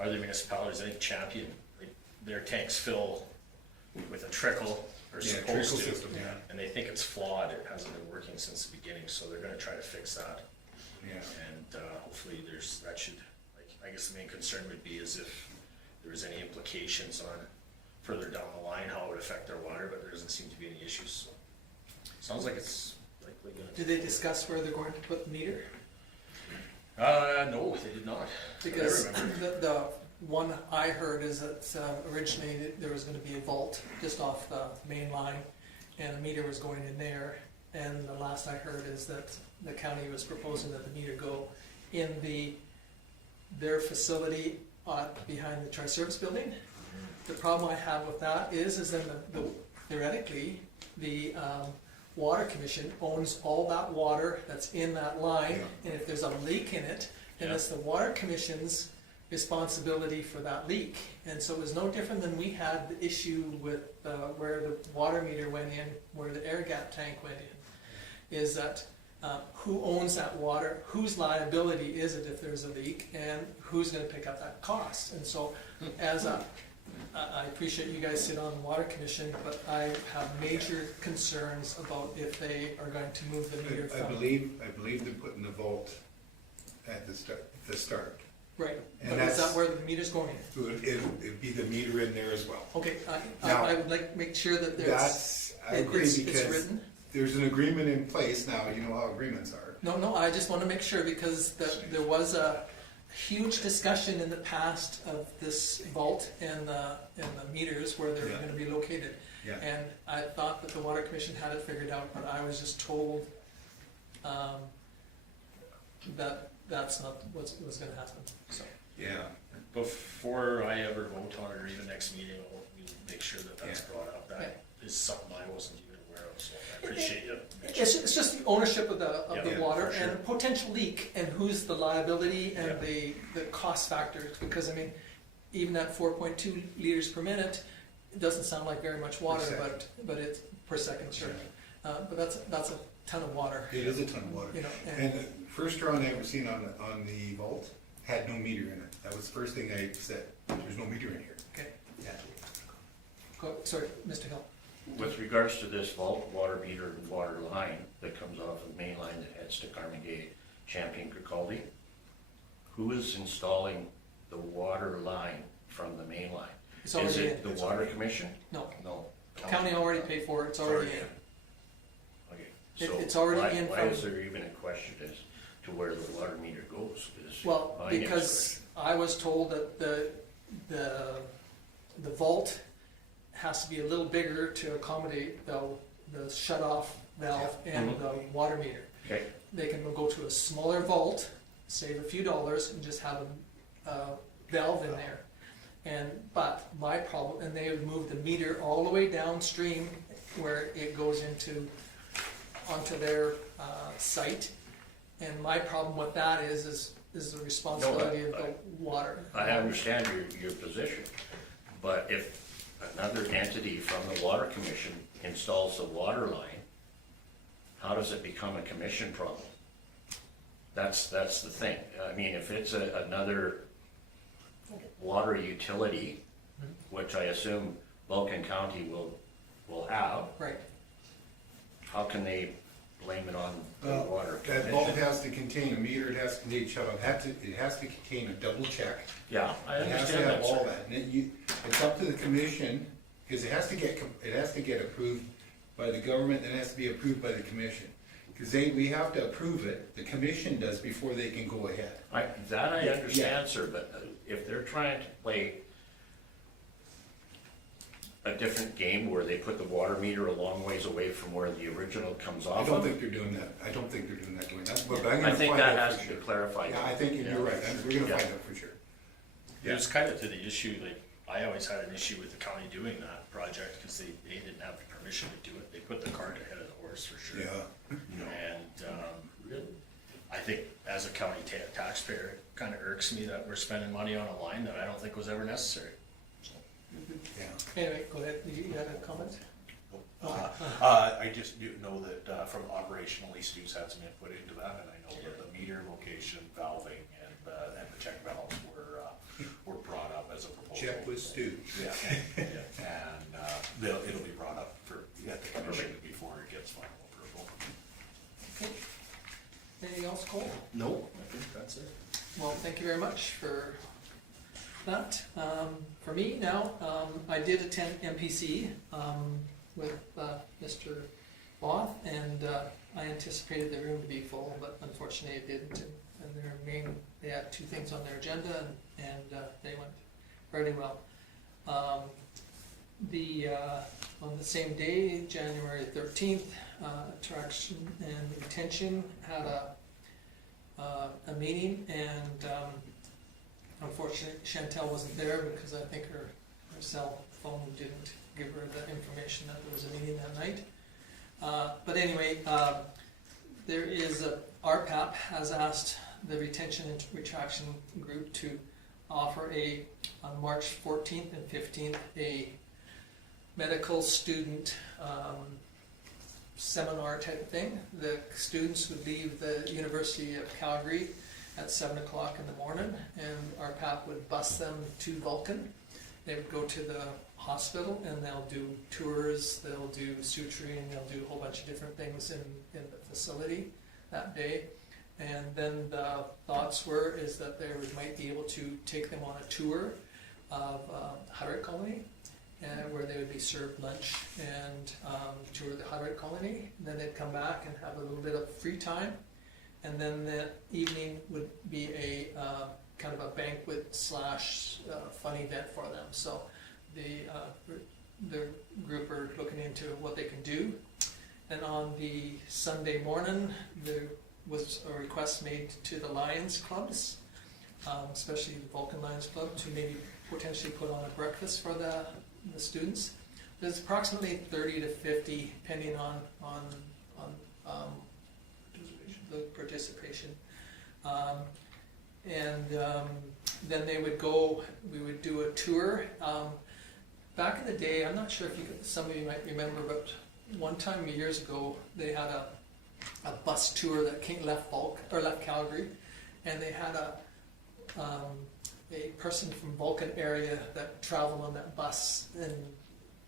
other municipalities, I think Champion, like, their tanks fill with a trickle, or Yeah, supposed trickle to. system, yeah. And they think it's flawed, it hasn't been working since the beginning, so they're gonna try to fix that. Yeah. And hopefully that should, like, I guess the main concern would be is if there was any implications on further down the line, how it would affect their water, but there doesn't seem to be any issues, so. Sounds like it's likely Did they discuss where they're going to put the meter? gonna. No, they did not. Because I remember. the one I heard is that originally there was gonna be a vault just off the main line, and a meter was going in there. And the last I heard is that the county was proposing that the meter go in their facility behind the tri-service building. The problem I have with that is then theoretically, the water commission owns all that water that's in that line, and if there's a leak in it, then it's the water commission's responsibility for that leak. And so it was no different than we had the issue with where the water meter went in, where the air gap tank went in, is that who owns that water, whose liability is it if there's a leak, and who's gonna pick up that cost? And so I appreciate you guys sit on the water commission, but I have major concerns about if they are going to move the meter I from. believe they're putting the vault at the start. Right, And but is that's- that where the meter's going? So it'd be the meter in there as well. Okay, Now- I would like to make sure that I agree it's because written. there's an agreement in place now, you know how agreements are. No, I just want to make sure because there was a huge discussion in the past of this vault and the meters where they're Yeah. going to be located. Yeah. And I thought that the water commission had it figured out, but I was just told that that's not what was going to happen. So Yeah. Before I ever vote on it, or even next meeting, we'll make sure that that's Yeah. brought up. That Okay. is something I wasn't even aware of, so I appreciate you. it's just the ownership of the Yeah, water for sure. and potential leak and who's the liability and Yeah. the cost factors. Because I mean, even at 4.2 liters per minute, it doesn't sound like very much water, second. but it's per second, sure. But that's a ton of water. It is a ton of water. You know, And the first drawing I ever seen on the vault had no meter in it. That was the first thing I said, there's no meter in here. Okay, Yeah. sorry, Mr. Hill. With regards to this vault water meter and water line that comes off of the main line that heads to Carmen Gay, Champion, Kirkcaldy, who is installing the water line from the main line? It's Is already it the in. water commission? No, No. county already paid for it, it's already in. Okay, It's so already in why from- is there even a question as to where the water meter goes? Is Well, my next because I was told that the vault has to be a little bigger to accommodate the shut-off valve and Mhm. the water meter. Okay, They can go to a smaller vault, save a few dollars, and just have a valve in there. But my problem, and they would move the meter all the way downstream where it goes onto their site. And my problem with that is the responsibility of the water. I understand your position, but if another entity from the water commission installs the water line, how does it become a commission problem? That's the thing. I mean, if it's another water utility, which I assume Vulcan County will have, Right. how can they blame it on the Well, water that bulb commission? has to contain a meter, it has to contain shut off, it has to contain a double check. Yeah, I It has to understand have that, all sir. that, and it's up to the commission, because it has to get approved by the government, and it has to be approved by the commission. Because we have to approve it, the commission does before they can go ahead. That I Yeah. understand, sir, but if they're trying to play a different game where they put the water meter a long ways away from where the original comes I off don't of, think they're doing that, Dwayne, but I'm I gonna think find that out has for to sure. be clarified. Yeah, I think you're right, we're gonna Yeah. find out for sure. It was kind of to the issue, like, I always had an issue with the county doing that project, because they didn't have the permission to do it, they put the cart ahead of the horse for sure. Yeah. And, I think as a county taxpayer, it kind of irks me that we're spending money on a line that I don't think was ever necessary. Yeah. Anyway, go ahead, you had a comment? I just do know that, from operationally, Stu's had some input into that, and I know that the meter location, valving, and the check valves were brought up as a proposal. Check with Stu. Yeah, and, it'll be brought up at the commission before it gets final approval. Okay. Anything else, Cole? No, I think that's it. Well, thank you very much for that. For me now, I did attend MPC with Mr. Both, and I anticipated the room to be full, but unfortunately it didn't. And they had two things on their agenda, and they went fairly well. On the same day, January 13th, Attraction and Retention had a meeting, and unfortunately Chantel wasn't there because I think her cell phone didn't give her the information that there was a meeting that night. But anyway, there is RPAP has asked the Retention and Retraction group to offer on March 14th and 15th a medical student seminar type thing. The students would leave the University of Calgary at 7 o'clock in the morning, and our PAP would bus them to Vulcan. They would go to the hospital, and they'll do tours, they'll do suturing, they'll do a whole bunch of different things in the facility that day. And then the thoughts is that they might be able to take them on a tour of Hutterick Colony, where they would be served lunch and tour the Hutterick Colony. And then they'd come back and have a little bit of free time. And then the evening would be a kind of a banquet / fun event for them. So the group are looking into what they can do. And on the Sunday morning, there was a request made to the Lions clubs, especially the Vulcan Lions Club, to maybe potentially put on a breakfast for the students. There's approximately 30 to 50, depending on the participation. Then they would go, we would do a tour. Back in the day, I'm not sure if some of you might remember, but one time years ago, they had a bus tour that left Calgary, and they had a person from Vulcan area that traveled on that bus and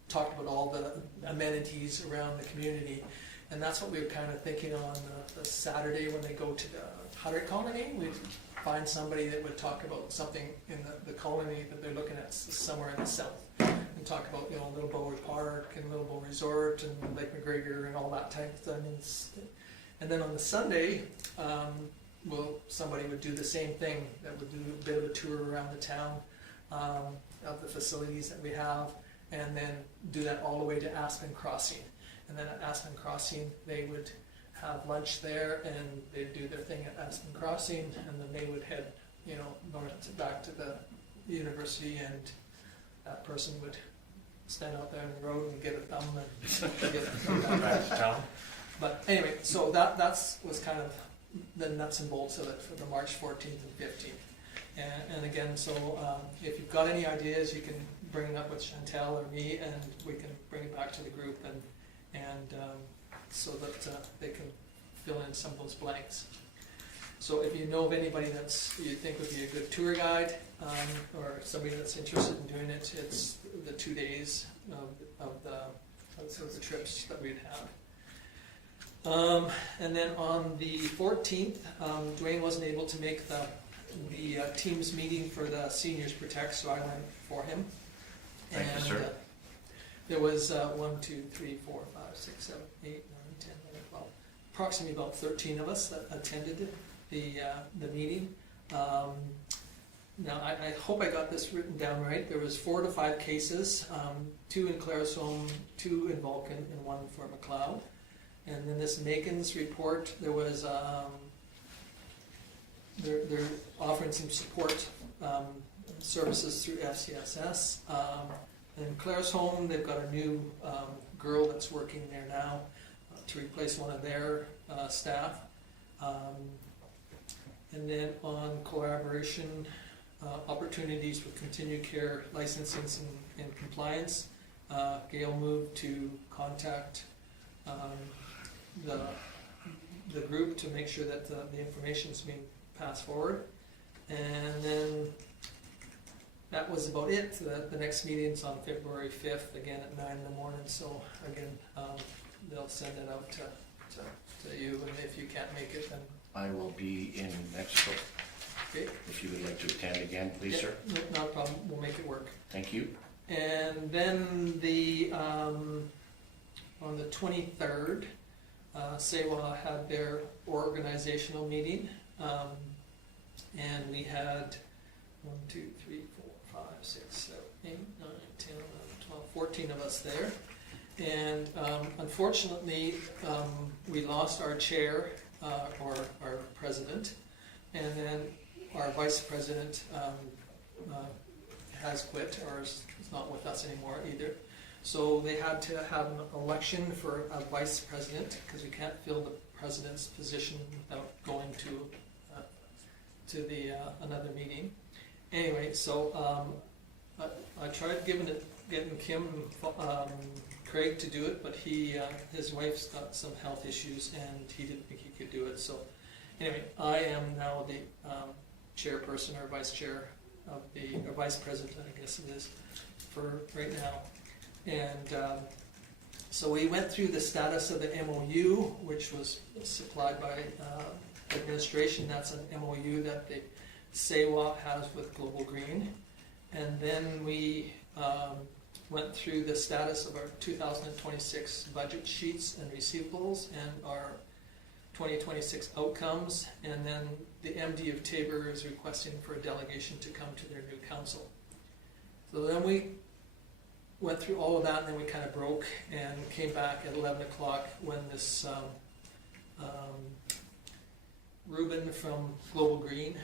talked about all the amenities around the community. And that's what we were kind of thinking on the Saturday when they go to the Hutterick Colony. We'd find somebody that would talk about something in the colony that they're looking at somewhere in the south, and talk about, Little Bower Park and Little Bow Resort and Lake McGregor and all that type of things. And then on the Sunday, somebody would do the same thing. That would do a bit of a tour around the town of the facilities that we have, and then do that all the way to Aspen Crossing. And then at Aspen Crossing, they would have lunch there, and they'd do their thing at Aspen Crossing, and then they would head, north back to the university, and that person would stand out there on the road and get a thumb and get Back to town. But anyway, so that was kind of the nuts and bolts of it for the March 14th and 15th. And again, so if you've got any ideas, you can bring it up with Chantel or me, and we can bring it back to the group, and so that they can fill in some of those blanks. So if you know of anybody you think would be a good tour guide, or somebody that's interested in doing it, it's the 2 days of the trips that we'd have. And then on the 14th, Dwayne wasn't able to make the team's meeting for the Seniors Protect, so I went for him. Thank you, sir. There was 1, 2, 3, 4, 5, 6, 7, 8, 9, 10, 11, 12, approximately about 13 of us that attended the meeting. Now, I hope I got this written down right. There was 4 to 5 cases, 2 in Clarisholm, 2 in Vulcan, and 1 for McLeod. And then this Megan's report, there was they're offering some support services through FCSS. In Clarisholm, they've got a new girl that's working there now to replace one of their staff. And then on collaboration, opportunities with continued care licensing and compliance, Gail moved to contact the group to make sure that the information's being passed forward. And then that was about it. The next meeting's on February 5th, again at 9 in the morning. So again, they'll send it out to you, and if you can't make it, then I will be in Mexico. okay. If you would like to attend again, please, sir. Yeah, no, not a problem. We'll make it work. Thank you. And then on the 23rd, SEWA had their organizational meeting, and we had 1, 2, 3, 4, 5, 6, 7, 8, 9, 10, 11, 12, 14 of us there. And unfortunately, we lost our chair, or our president, and then our vice president has quit, or is not with us anymore either. So they had to have an election for a vice president, because we can't fill the president's position without going to the another meeting. Anyway, so I tried getting Kim Craig to do it, but his wife's got some health issues and he didn't think he could do it. So anyway, I am now the chairperson or vice chair of or vice president, I guess it is, for right now. And so we went through the status of the MOU, which was supplied by administration. That's an MOU that the SEWA has with Global Green. And then we went through the status of our 2026 budget sheets and receivables and our 2026 outcomes. And then the MD of Tabor is requesting for a delegation to come to their new council. So then we went through all of that, and then we kind of broke and came back at 11 o'clock when this Ruben from Global Green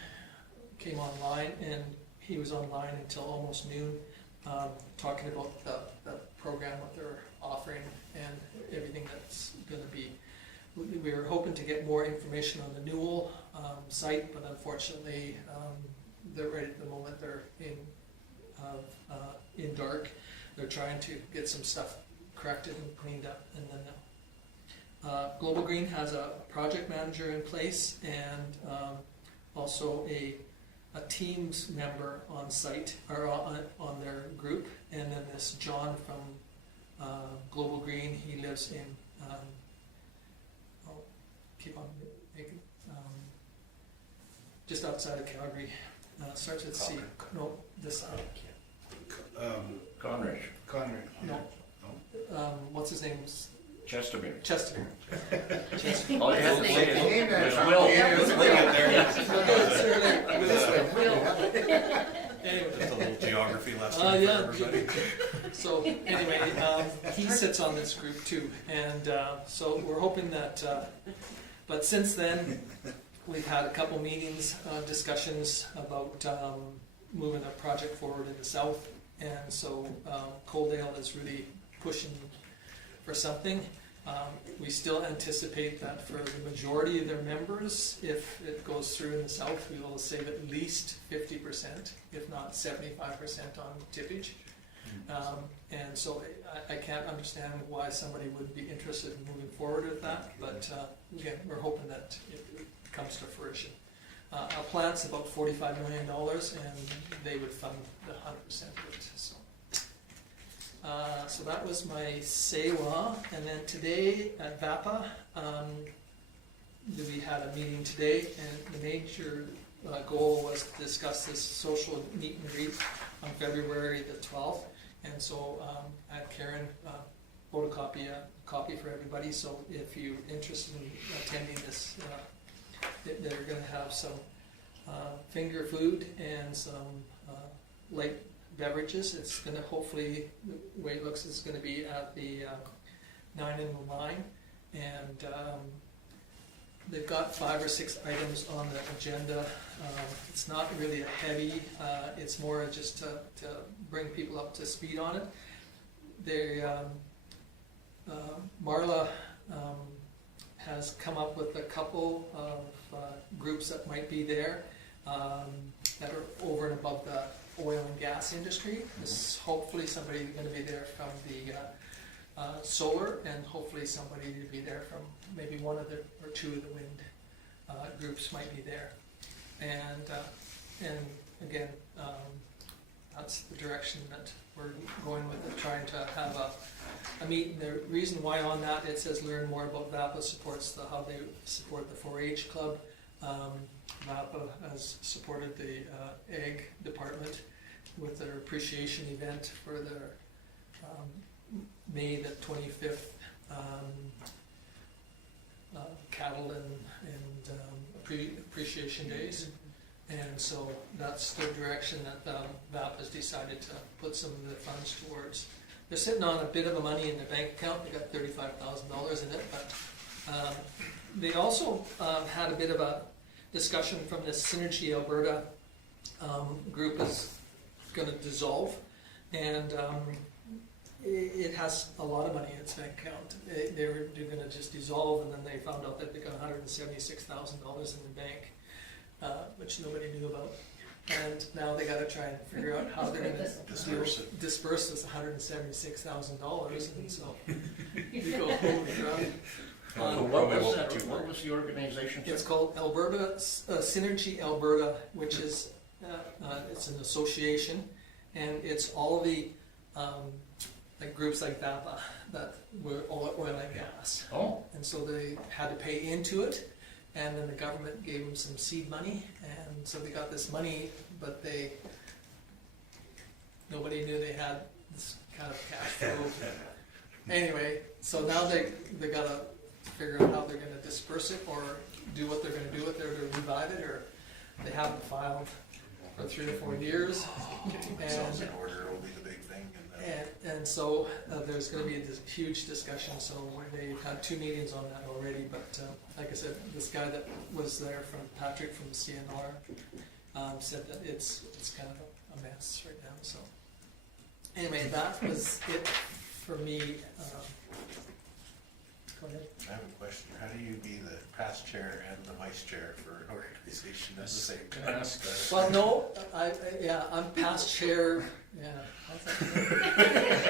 came online, and he was online until almost noon, talking about the program, what they're offering, and everything that's going to be. We were hoping to get more information on the Newell site, but unfortunately, they're right at the moment. They're in dark. They're trying to get some stuff corrected and cleaned up, and then Global Green has a project manager in place, and also a Teams member on site, or on their group, and then this John from Global Green. He lives in keep on making just outside of Calgary. Starts with C. No, this Conrad. Conrad. no. What's his name? Chestermere. Chestermere. All you have to say is, there's Will. Anyway. Just a little geography lesson for Yeah. everybody. So anyway, he sits on this group too, and so we're hoping that. But since then, we've had a couple meetings, discussions about moving the project forward in the south, and so Coaldale is really pushing for something. We still anticipate that for the majority of their members, if it goes through in the south, we will save at least 50%, if not 75% on tippage. And so I can't understand why somebody would be interested in moving forward with that, but again, we're hoping that it comes to fruition. Our plant's about $45 million, and they would fund the 100% of it. So that was my SEWA, and then today at VAPA, we had a meeting today, and the major goal was to discuss this social meet and greet on February the 12th, and so I had Karen photocopy a copy for everybody, so if you're interested in attending this, they're going to have some finger food and some light beverages. It's going to hopefully, the way it looks, it's going to be at the 9 in the Line, and they've got 5 or 6 items on the agenda. It's not really a heavy, it's more just to bring people up to speed on it. They, Marla has come up with a couple of groups that might be there that are over and above oil and gas industry. This, hopefully somebody gonna be there from the solar, and hopefully somebody to be there from maybe one of the, or two of the wind groups might be there. And again, that's the direction that we're going with it, trying to have a meet. And the reason why on that, it says learn more about VAPA supports how they support the 4-H club. VAPA has supported the ag department with their appreciation event for their May the 25th cattle and appreciation days. And so that's the direction that VAP has decided to put some of the funds towards. They're sitting on a bit of money in their bank account. They got $35,000 in it, but they also had a bit of a discussion from this Synergy Alberta group is going to dissolve, and it has a lot of money in its bank account. They're going to just dissolve, and then they found out that they got $176,000 in the bank, which nobody knew about. And now they got to try and figure out how they're going to disperse this $176,000, and so you go home and What was the organization? It's called Alberta Synergy Alberta, which is it's an association, and it's all the like groups like VAPA that were oil and gas. Oh, And so they had to pay into it, and then the government gave them some seed money, and so they got this money, but nobody knew they had this kind of cash flow. Anyway, so now they gotta figure out how they're gonna disperse it, or do what they're gonna do with it, or to revive it, or they haven't filed for 3 or 4 years. Getting themselves in order will be the big thing. And so there's going to be this huge discussion. So they've had 2 meetings on that already. But like I said, this guy that was there from Patrick from CNR said that it's kind of a mess right now. So anyway, that was it for me. Go ahead. I have a question. How do you be the past chair and the vice chair for an organization at the same Can time? I ask that? Well, no, I'm past chair. Yeah.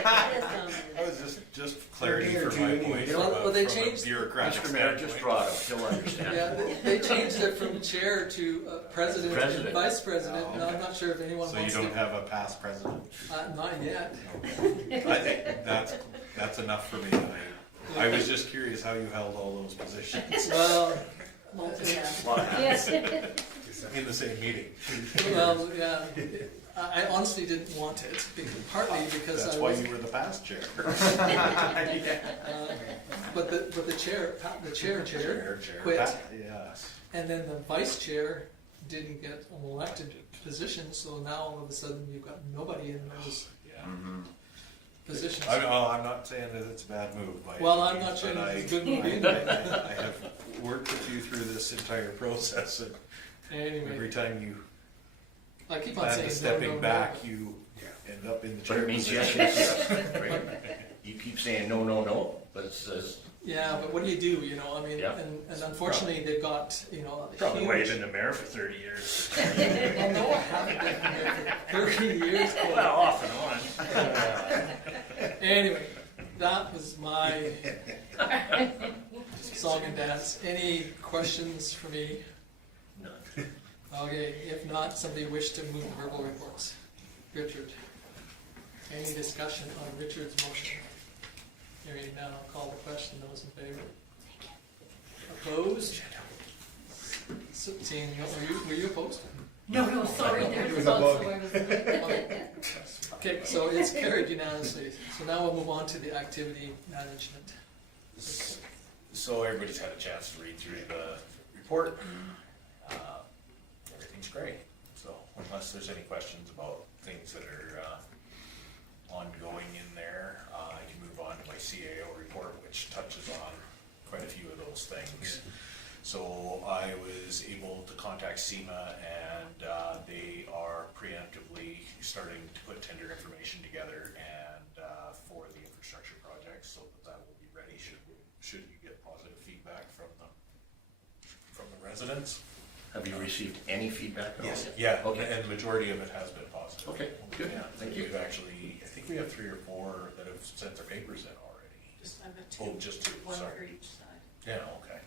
I was just clarity for my voice You know, from well, they a changed- bureaucratic Mr. Mayor, just standpoint. draw it up, he'll understand. Yeah, they changed it from chair to president, and President. vice president. And I'm not sure if anyone So you wants don't to. have a past president? Not yet. I think that's enough for me. I was just curious how you held all those positions Well, Yes. in the same meeting. well, yeah. I honestly didn't want it, partly because That's I why was. you were the past chair. But the chair Chair. quit, Yes. and then the vice chair didn't get an elected position. So now all of a sudden you've got nobody in those Yeah. positions. I'm not saying that it's a bad move. By Well, any I'm not means, sure but it's a good move I either. I have worked with you through this entire process, and every Anyway, time you I keep on plan saying to no, stepping no, back, no. you end up in the But chair it means yes, position. yes, yes. Right. You keep saying no, no, no, but it says, Yeah, but what do you do? You know, I mean, Yeah. and unfortunately they've got a Probably huge. why you've been the mayor for 30 years. Well, no, I haven't been here for 30 years. Well, off and on. Anyway, that was my song and dance. Any questions for me? none. Okay, if not, somebody wish to move the verbal reports. Richard. Any discussion on Richard's motion? Hearing none, I'll call the question. Those in favor? Opposed? Seeing, were you opposed? No, sorry, there It was was a also, bug. I was. Okay, so it's carried unanimously. So now we'll move on to the activity management. So everybody's had a chance to read through the report. Everything's great. So unless there's any questions about things that are ongoing in there, I can move on to my CAO report, which touches on quite a few of those things. So I was able to contact SEMA, and they are preemptively starting to put tender information together and for the infrastructure project, so that will be ready should you get positive feedback from the residents. Have you received any feedback at all? Yes, yet? yeah, Okay. and the majority of it has been positive. Okay, good. Yeah, Thank you. We've actually, I think we have 3 or 4 that have sent their papers in already. Just under Oh, two, just 2, one sorry. for each side. Yeah, okay.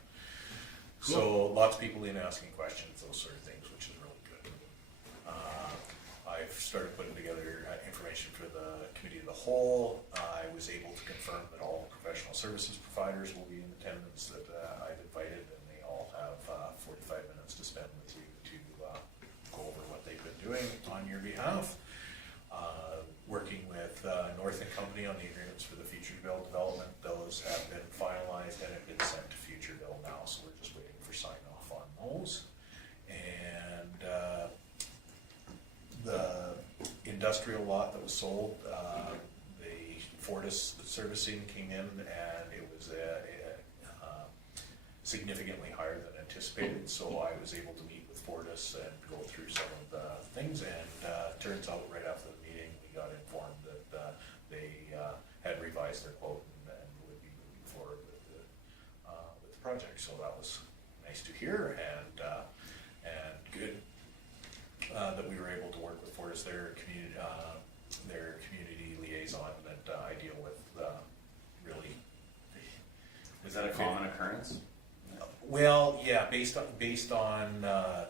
So lots of people in asking questions, those sort of things, which is really good. I've started putting together information for the committee of the whole. I was able to confirm that all professional services providers will be in attendance that I've invited, and they all have 45 minutes to spend with you to go over what they've been doing on your behalf. Working with North and Company on the agreements for the Futureville development, those have been finalized and have been sent to Futureville now, so we're just waiting for sign off on those. And the industrial lot that was sold, the Fortis servicing came in and it was significantly higher than anticipated, so I was able to meet with Fortis and go through some of the things, and turns out right after the meeting, we got informed that they had revised their quote and would be moving forward with the project, so that was nice to hear, and good that we were able to work with Fortis, their community liaison that I deal with really. Is that a common occurrence? Well, yeah, based on them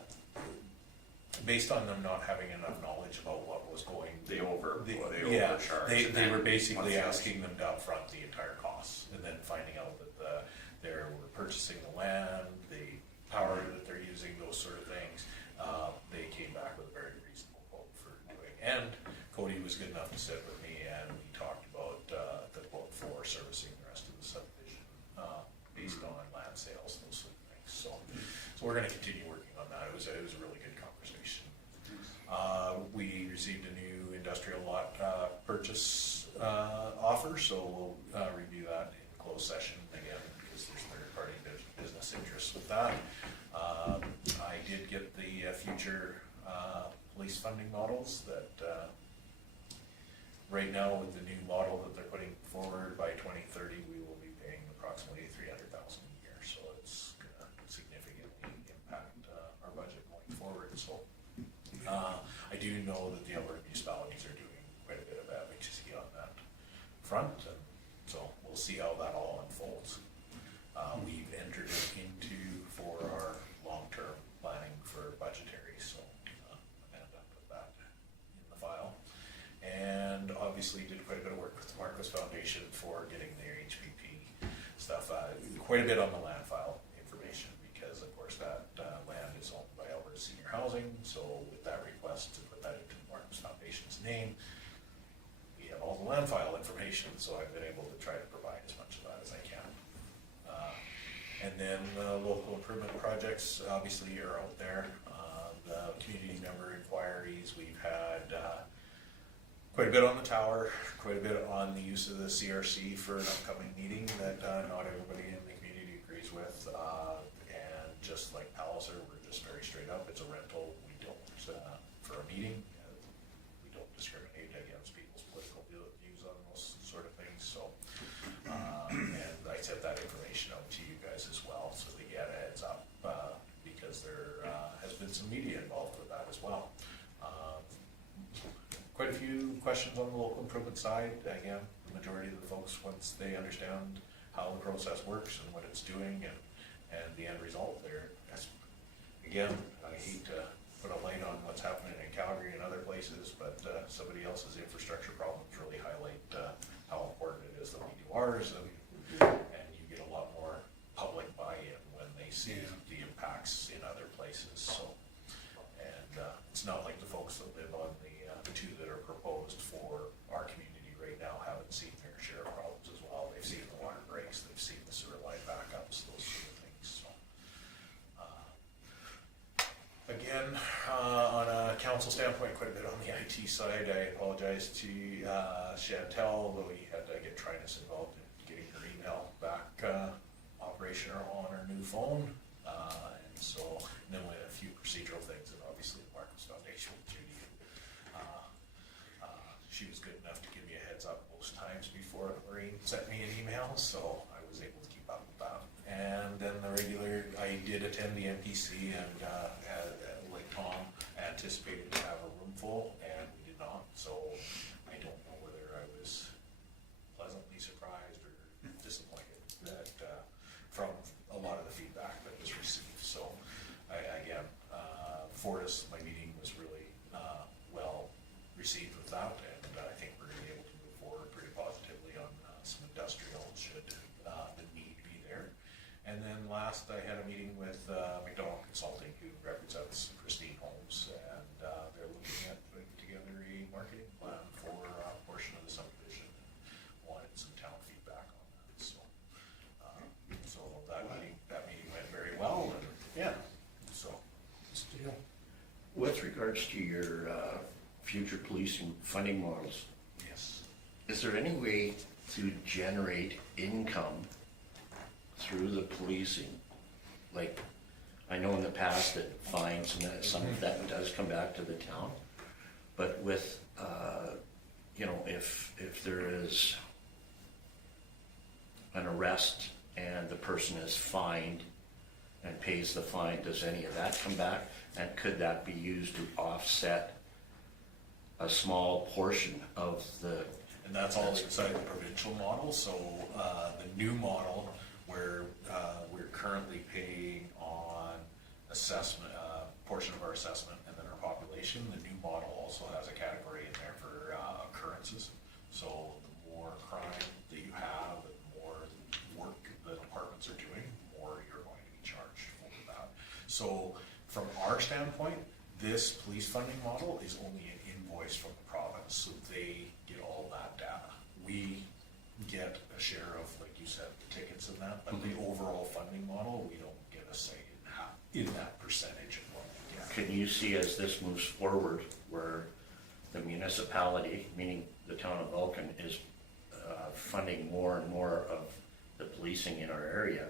not having enough knowledge about what was going. They Yeah, overcharged. they and then were basically once they- asking them to upfront the entire costs, and then finding out that they were purchasing the land, the power that they're using, those sort of things. They came back with a very reasonable quote for doing, and Cody was good enough to sit with me, and we talked about the quote for servicing the rest of the subdivision based on land sales, those sort of things. So we're going to continue working on that. It was a really good conversation. We received a new industrial lot purchase offer, so we'll review that in closed session again, because there's third-party business interests with that. I did get the future police funding models that right now with the new model that they're putting forward, by 2030, we will be paying approximately $300,000 a year, so it's gonna significantly impact our budget going forward, so. I do know that the other municipalities are doing quite a bit of advocacy on that front, and so we'll see how that all unfolds. We've entered into for our long-term planning for budgetary, so and I put that in the file. And obviously did quite a bit of work with the Marcos Foundation for getting their HPP stuff, quite a bit on the land file information, because of course that land is owned by Alberta Senior Housing, so with that request to put that into the Marcos Foundation's name, we have all the land file information, so I've been able to try to provide as much of that as I can. And then local improvement projects obviously are out there. The community member inquiries, we've had quite a bit on the tower, quite a bit on the use of the CRC for an upcoming meeting that not everybody in the community agrees with. And just like Palliser, we're just very straight up, it's a rental. We don't, for a meeting, we don't discriminate against people's political views on those sort of things. So, and I sent that information out to you guys as well, so they get a heads up, because there has been some media involved with that as well. Quite a few questions on the local improvement side. Again, the majority of the folks, once they understand how the process works and what it's doing and the end result there. Again, I hate to put a light on what's happening in Calgary and other places, but somebody else's infrastructure problems really highlight how important it is that we do ours, and you get a lot more public buy-in when they see the impacts in other places. So, and it's not like the folks that live on the two that are proposed for our community right now haven't seen their share of problems as well. They've seen the water breaks, they've seen the sewer line backups, those sort of things. So, again, on a council standpoint, quite a bit on the IT side. I apologize to Chantel, though we had to get Trinus involved in getting her email back operational on her new phone. And so, and then we had a few procedural things, and obviously the Marcos Foundation with Judy. She was good enough to give me a heads up most times before Maureen sent me an email, so I was able to keep up with that. And then the regular, I did attend the MPC and Tom anticipated to have a room full, and we did not, so I don't know whether I was pleasantly surprised or disappointed that, from a lot of the feedback that was received. So, again, Fortis, my meeting was really, well received with that, and I think we're gonna be able to move forward pretty positively on, some industrial should, the need be there. And then last, I had a meeting with, McDonald Consulting, who represents Christine Homes, and, they're looking at putting together a marketing plan for a portion of the subdivision. Wanted some town feedback on that, so, so that meeting went very well, and, yeah, so. With regards to your future policing funding models, Yes. is there any way to generate income through the policing? Like, I know in the past that fines and that, some of that does come back to the town, but with, you know, if there is an arrest and the person is fined and pays the fine, does any of that come back? And could that be used to offset a small portion of the? And that's all inside the provincial model, so, the new model where, we're currently paying on assessment, portion of our assessment and then our population, the new model also has a category in there for, occurrences. So the more crime that you have, the more work the departments are doing, the more you're going to be charged for that. So from our standpoint, this police funding model is only an invoice from the province, so they get all that data. We get a share of, like you said, the tickets and that, but the overall funding model, we don't get a say in that percentage of what we get. Can you see as this moves forward where the municipality, meaning the town of Vulcan, is funding more and more of the policing in our area,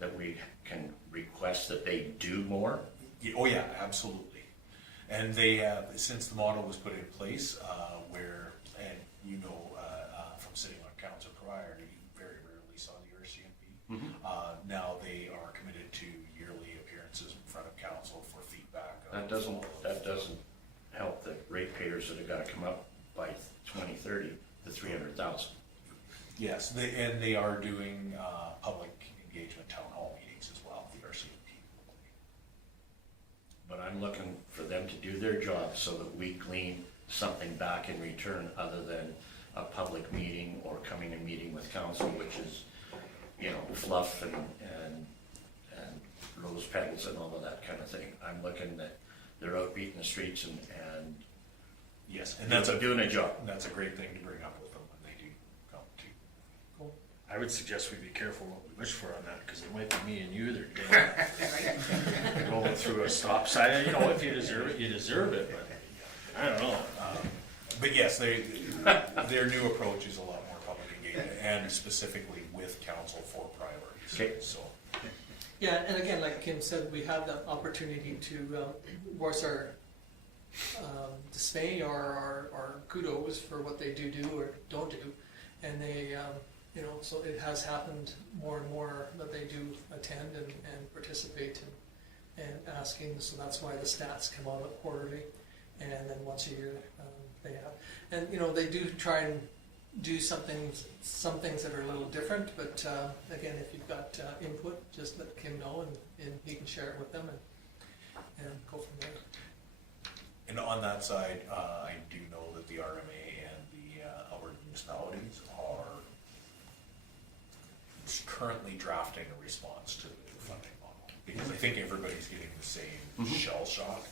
that we can request that they do more? Oh yeah, absolutely. And they have, since the model was put in place, where, and you know, from sitting on council prior, you very rarely saw the RCMP. Now they are committed to yearly appearances in front of council for feedback. That doesn't help the ratepayers that have got to come up by 2030, the 300,000. Yes, they are doing, public engagement town hall meetings as well, the RCMP. But I'm looking for them to do their job so that we glean something back in return other than a public meeting or coming and meeting with council, which is, you know, fluff and rose petals and all of that kind of thing. I'm looking that they're out beating the streets and Yes, and that's doing a job. That's a great thing to bring up with them when they do come to. I would suggest we be careful what we wish for on that, because it might be me and you that are rolling through a stop sign. You know, if you deserve it, you deserve it, but I don't know. But yes, their new approach is a lot more public engagement and specifically with council for priorities. Okay. So, Yeah, and again, like Kim said, we have that opportunity to voice our dismay or our kudos for what they do or don't do. And they, you know, so it has happened more and more that they do attend and participate and asking, so that's why the stats come out quarterly. And then once a year, they have. And, you know, they do try and do some things that are a little different, but again, if you've got input, just let Kim know and he can share it with them and go from there. and on that side, I do know that the RMA and the Alberta municipalities are currently drafting a response to the new funding model, because I think everybody's getting the same shell shock.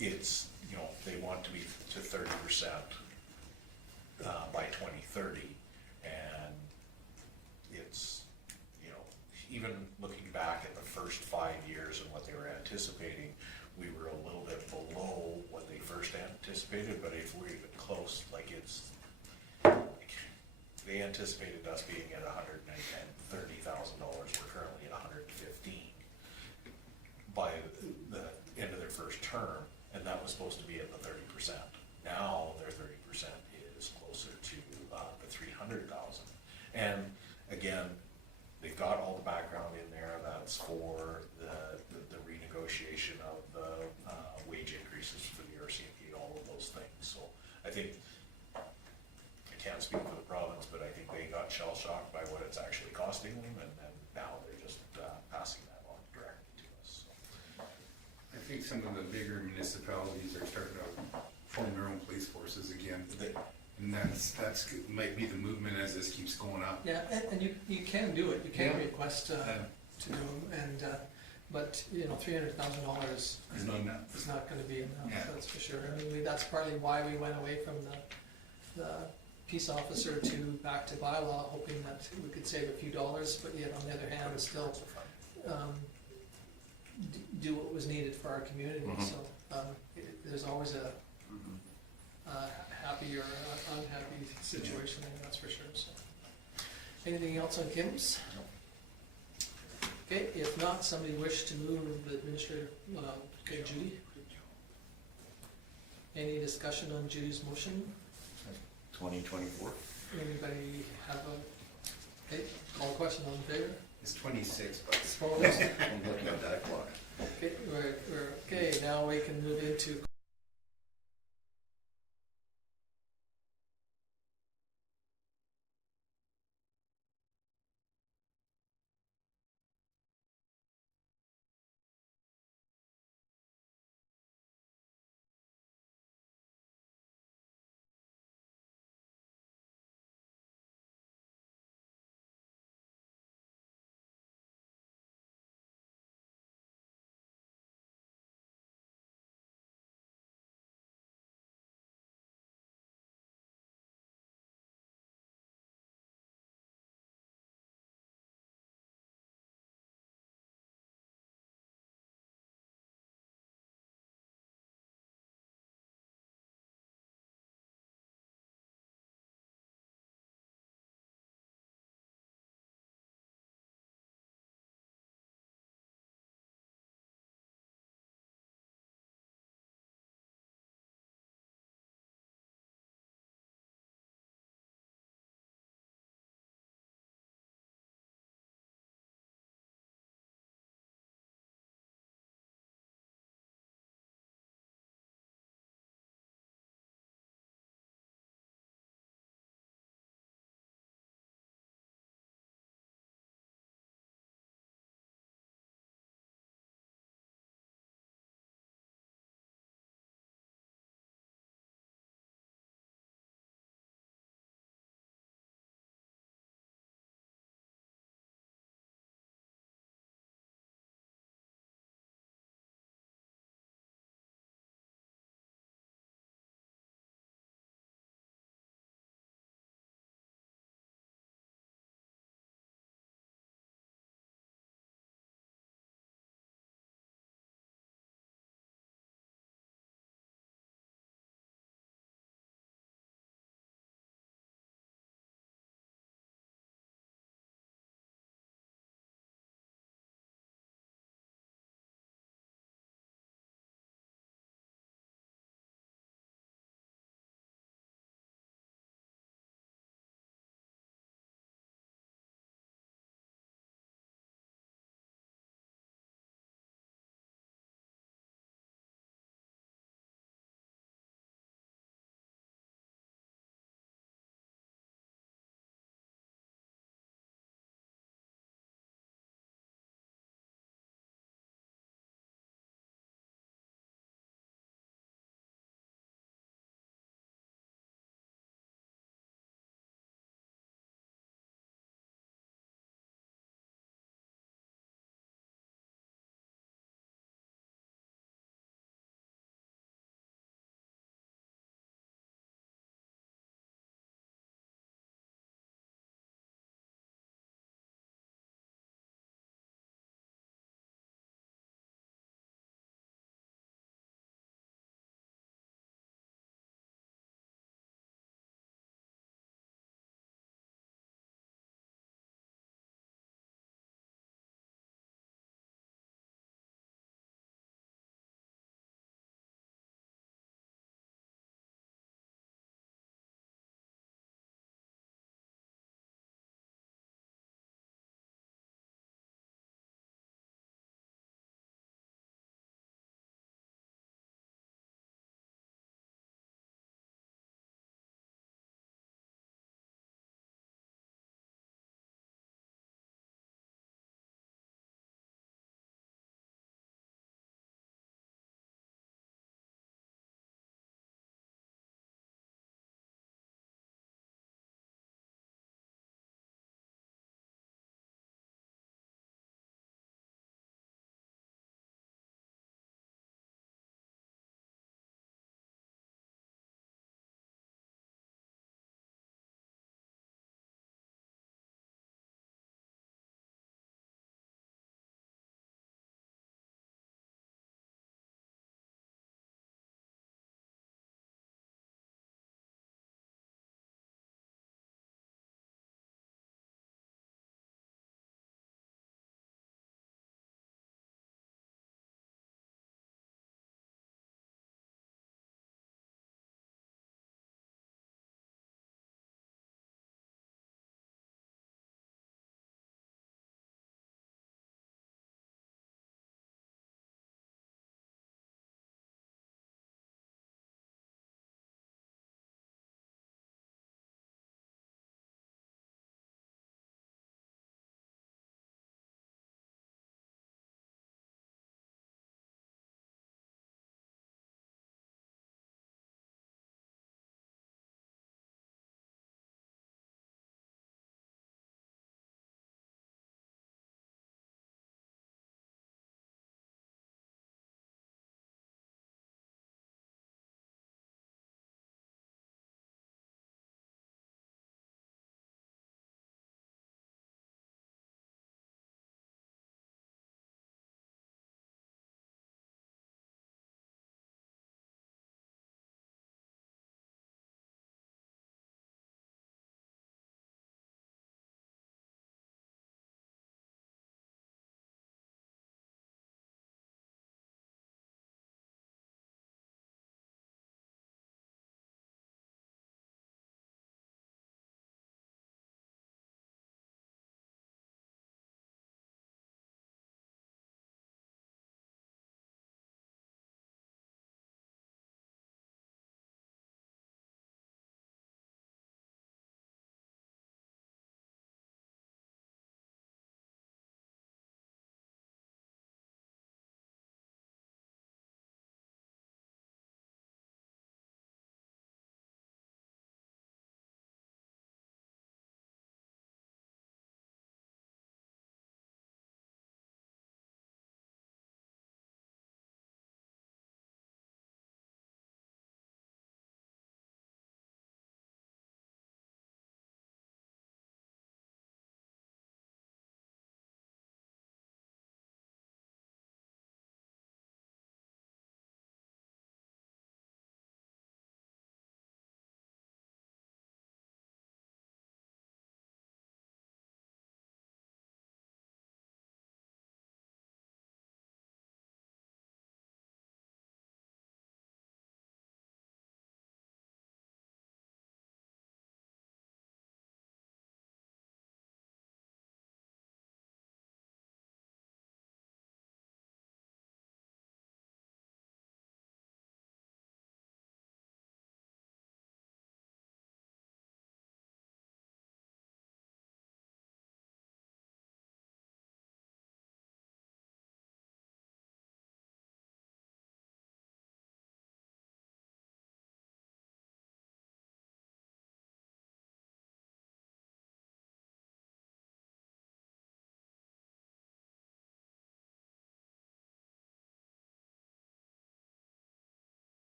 It's, you know, they want to be to 30% by 2030, and it's, you know, even looking back at the first 5 years and what they were anticipating, we were a little bit below what they first anticipated, but if we're even close, like it's, like, they anticipated us being at $130,000, we're currently at $115,000 by the end of their first term, and that was supposed to be at the 30%. Now their 30% is closer to the 300,000. And again, they've got all the background in there. That's for the renegotiation of the increases for the RCMP, all of those things, so I think, I can't speak for the province, but I think they got shell shocked by what it's actually costing them, and now they're just passing that on directly to us, so. I think some of the bigger municipalities are starting to form their own police forces again. And that's might be the movement as this keeps going up. Yeah, and you can do it, you can Yeah. request to do them, and, but, you know, $300,000 There's not enough. is not gonna be enough, Yeah. that's for sure. I mean, that's partly why we went away from the peace officer to back to bylaw, hoping that we could save a few dollars, but yet on the other hand, still, do what was needed for our community, so, there's always a happy or unhappy situation, there, that's for sure, so. Anything else on Kim's? Okay, if not, somebody wish to move the administrator, okay, Judy? Any discussion on Judy's motion? 2024. Anybody have a, okay, call the question, all in favor? It's 26 bucks. Opposed? I'm looking at that clock. Okay, okay, now we can move into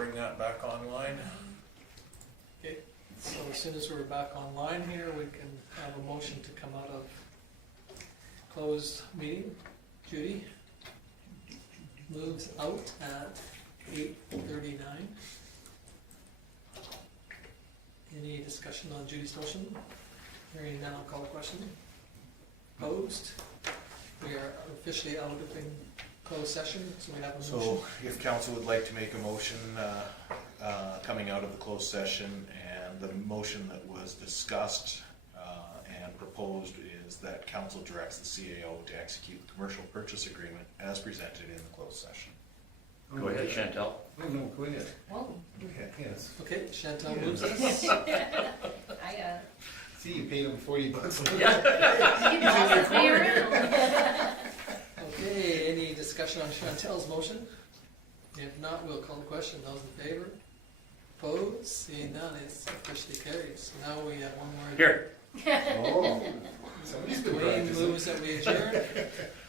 bring that back online. Okay, so as soon as we're back online here, we can have a motion to come out of closed meeting. Judy moves out at 8:39. Any discussion on Judy's motion? Hearing none, I'll call the question. Opposed? We are officially out of in closed session, so we have a motion. So if council would like to make a motion, coming out of the closed session, and the motion that was discussed, and proposed is that council directs the CAO to execute the commercial purchase agreement as presented in the closed session. Go ahead, Chantel. Oh, no, go ahead. Whoa, Okay, yes. Okay, Chantal moves us. I, See, you paid him $40. you bossed me around. Okay, any discussion on Chantel's motion? If not, we'll call the question. Those in favor? Opposed? Seeing none, it's officially carried. So now we have one more. Here, Oh, somebody's been Dwayne practicing. moves that we adjourn.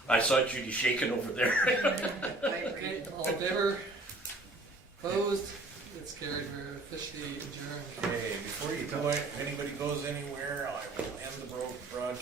I saw Judy shaking over there. Okay, all in favor? Opposed? It's carried. We're officially adjourned. Okay, before you go, if anybody goes anywhere, I will end the broadcast.